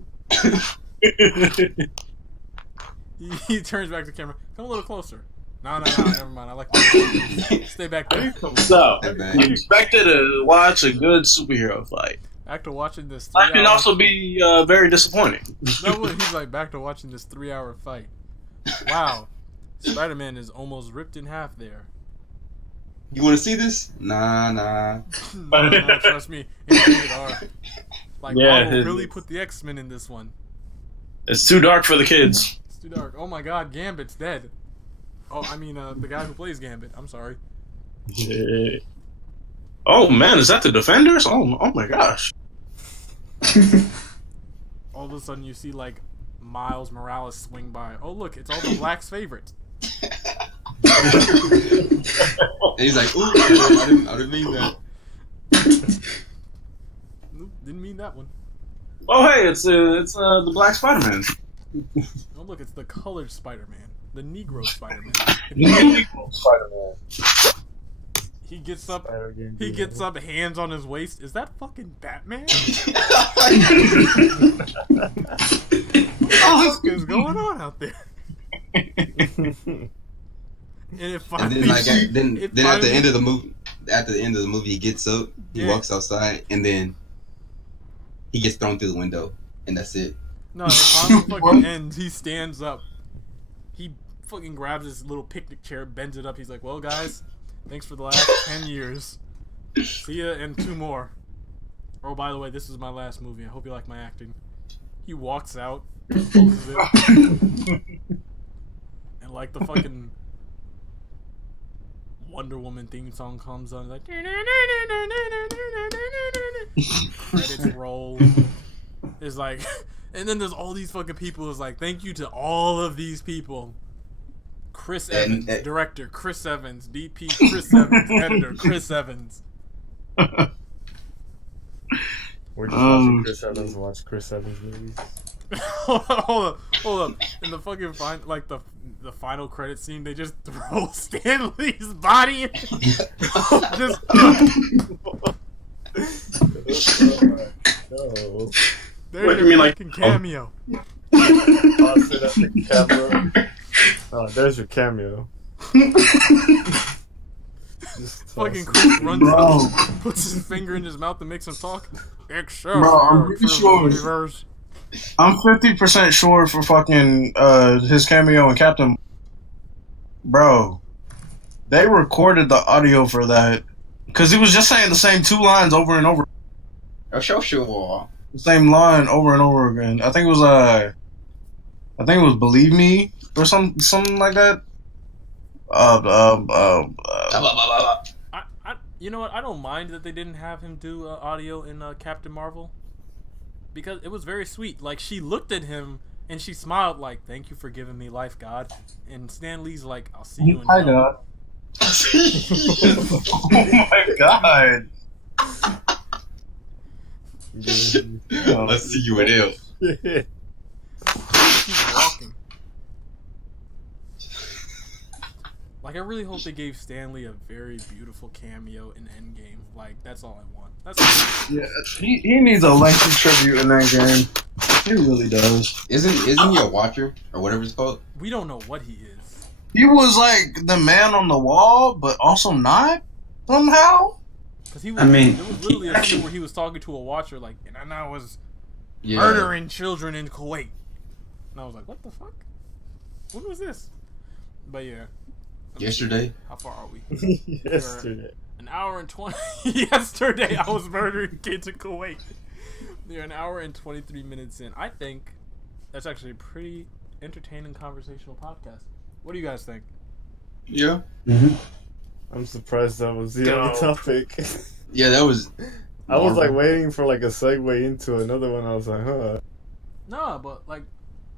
He turns back to the camera. Come a little closer. No, never mind. I like that. Stay back there. So, Step back. you expected to watch a good superhero fight. Back to watching this 3 That can hour... also be very disappointing. No, he's like, back to watching this 3 hour fight. Wow. Spider-Man is almost ripped in half there. You want to see this? Nah. No, trust me. It's rated R. Like, Yeah, Marvel really put the X-Men in this one. It's too dark for the kids. It's too dark. Oh my god, Gambit's dead. Oh, I mean, the guy who plays Gambit. I'm sorry. Yeah. Oh man, is that the Defenders? Oh my gosh. All of a sudden, you see like Miles Morales swing by. Oh look, it's all the Black's favorites. And he's like, ooh, I didn't mean that. Nope, didn't mean that one. Oh hey, it's the Black Spider-Man. Oh look, it's the colored Spider-Man, the Negro Spider-Man. Spider-Man. He gets up. He gets up, hands on his waist. Is that fucking Batman? What the fuck is going on out there? And it finally, And then like then it at the finally- end of the movie, he gets up, he Yeah. walks outside, and then he gets thrown through the window, and that's it. No, it finally fucking ends. He stands up. He fucking grabs his little picnic chair, bends it up. He's like, "Well, guys, thanks for the last 10 years. See ya in 2 more. Oh, by the way, this is my last movie. I hope you like my acting." He walks out, closes it, and like the fucking Wonder Woman theme song comes on, like credits roll. It's like, and then there's all these fucking people. It's like, thank you to all of these people. Chris Evans, director Chris Evans, DP Chris Evans, editor Chris Evans. We're just watching Chris Evans watch Chris Evans movies. hold up. In the fucking the final credit scene, they just throw Stan Lee's body in. Just No. there's What, you your mean, like- fucking cameo. Toss it at the camera. Oh, there's your cameo. Just toss Fucking it. Chris runs Bro. up, puts his finger in his mouth and makes him talk. Excelsior, Bro, I'm pretty for the sure- universe. I'm 50% sure for fucking his cameo in Captain. Bro, they recorded the audio for that because he was just saying the same 2 lines over and over. Oh, sure. The same line over and over again. I think it was "Believe Me" or something like that. You know what? I don't mind that they didn't have him do audio in Captain Marvel, because it was very sweet. Like, she looked at him and she smiled, like, "Thank you for giving me life, God." And Stan Lee's like, "I'll see you in Hi, hell." God. Oh my God. Let's see you in hell. He's walking. Like, I really hope they gave Stanley a very beautiful cameo in Endgame. Like, that's all I want. That's all I want. Yeah, he needs a lengthy tribute in that game. He really does. Isn't he a watcher or whatever it's called? We don't know what he is. He was like the man on the wall, but also not somehow. Because he was, I mean, there was literally a scene where he was talking to a watcher, like, "And I was Yeah. murdering children in Kuwait." And I was like, what the fuck? When was this? But yeah. Yesterday. How far are we? Yesterday. An hour and 20. Yesterday I was murdering kids in Kuwait. They're an hour and 23 minutes in. I think that's actually a pretty entertaining conversational podcast. What do you guys think? Yeah. I'm surprised that was the Go. only topic. Yeah, that was. I was like waiting for like a segue into another one. I was like, huh. Nah, but like,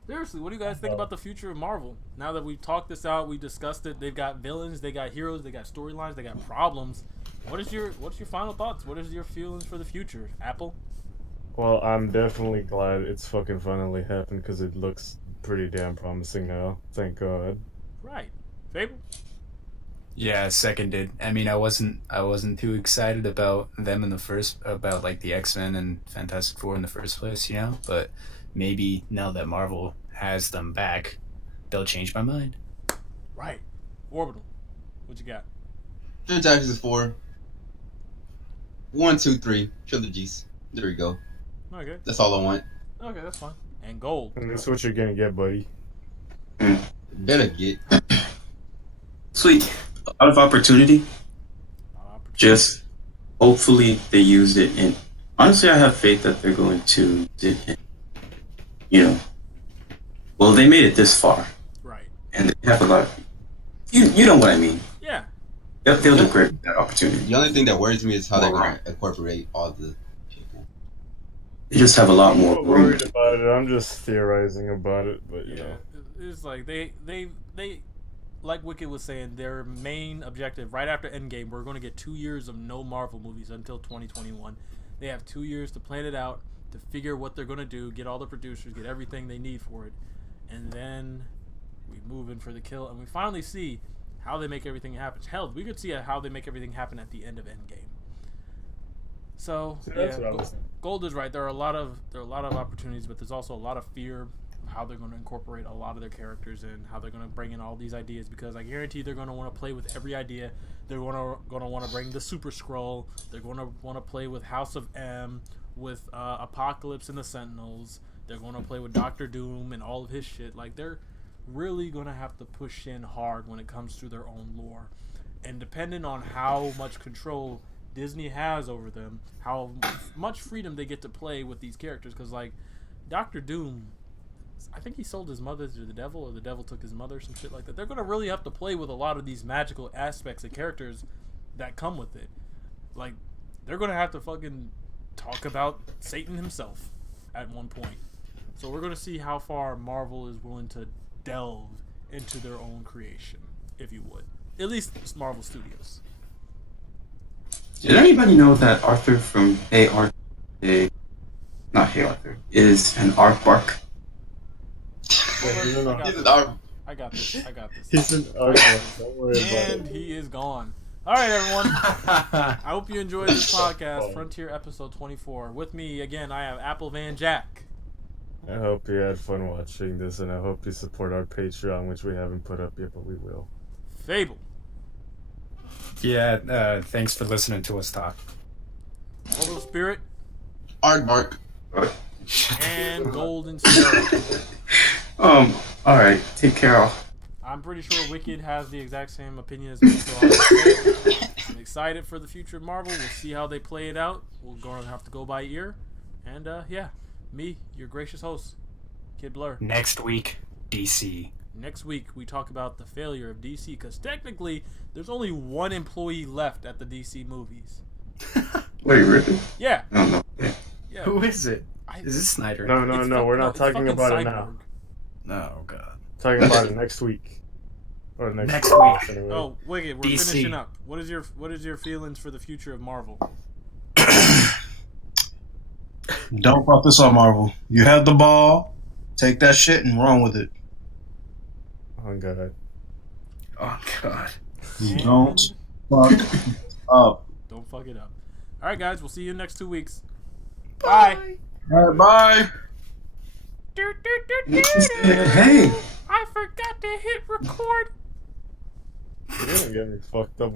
seriously, what do you guys think about the future of Marvel? Now that we've talked this out, we discussed it. They've got villains, they got heroes, they got storylines, they got problems. What's your final thoughts? What is your feelings for the future, Apple? Well, I'm definitely glad it's fucking finally happened because it looks pretty damn promising now. Thank God. Right, Fable. Yeah, seconded. I mean, I wasn't too excited about them about like the X-Men and Fantastic Four in the first place, you know. But maybe now that Marvel has them back, they'll change my mind. Right. Orbital. What you got? Fantastic Four. 1, 2, 3 trilogies. There we go. Okay. That's all I want. Okay, that's fine. And gold. And that's what you're gonna get, buddy. Better get. Sweet. A lot of opportunity. Just hopefully they use it in. Honestly, I have faith that they're going to use it in, you know. Well, they made it this far. Right. And they have a lot of. You know what I mean. Yeah. They'll do great with that opportunity. The only thing that worries me is how they're going to incorporate all the people. They just have a lot more I'm not room. worried about it. I'm just theorizing about it, but you know. It's like they like Wicked was saying, their main objective right after Endgame, we're going to get 2 years of no Marvel movies until 2021. They have 2 years to plan it out, to figure what they're going to do, get all the producers, get everything they need for it, and then we move in for the kill, and we finally see how they make everything happen. Hell, we could see how they make everything happen at the end of Endgame. So That's what I was Gold is right. There are a lot of opportunities, but there's also a lot of fear how they're going to incorporate a lot of their characters in, how they're going to bring in all these ideas, because I guarantee they're going to want to play with every idea. They're going to want to bring the Super Skrull. They're going to want to play with House of M, with Apocalypse and the Sentinels. They're going to play with Doctor Doom and all of his shit. Like, they're really going to have to push in hard when it comes to their own lore. And depending on how much control Disney has over them, how much freedom they get to play with these characters, because, like, Doctor Doom, I think he sold his mother to the devil, or the devil took his mother, some shit like that. They're going to really have to play with a lot of these magical aspects and characters that come with it. Like, they're going to have to fucking talk about Satan himself at one point. So we're going to see how far Marvel is willing to delve into their own creation, if you would. At least Marvel Studios. Did anybody know that Arthur from Hey Arthur, not Hey Arthur, is an aardvark? I got this. He's an don't worry about And it. he is gone. All right, everyone. I hope you enjoyed this podcast, Frontier episode 24. With me, again, I have Apple Van Jack. I hope you had fun watching this, and I hope you support our Patreon, which we haven't put up yet, but we will. Fable. Yeah, thanks for listening to us talk. Orbital Spirit. Aardvark. And Golden Spirit. Alright, take care all. I'm pretty sure Wicked has the exact same opinion as me, so I'm excited for the future of Marvel. We'll see how they play it out. We're going to have to go by ear. And, yeah, me, your gracious host, Kid Blur. Next week, DC. Next week, we talk about the failure of DC, because technically, there's only one employee left at the DC movies. Wait, really? Yeah. I don't know. Yeah. Who is it? Is it Snyder? No, we're not it's talking fucking about it Cyborg. now. Oh, God. Talking about it next week. Or next week. Anyway. Oh, Wicked, we're DC. finishing up. What is your feelings for the future of Marvel? Don't fuck this up, Marvel. You have the ball. Take that shit and run with it. Oh, God. Oh, God. Don't fuck up. Don't fuck it up. All right, guys, we'll see you in the next 2 weeks. Bye. All right, bye. Hey! I forgot to hit record. You're gonna get me fucked up.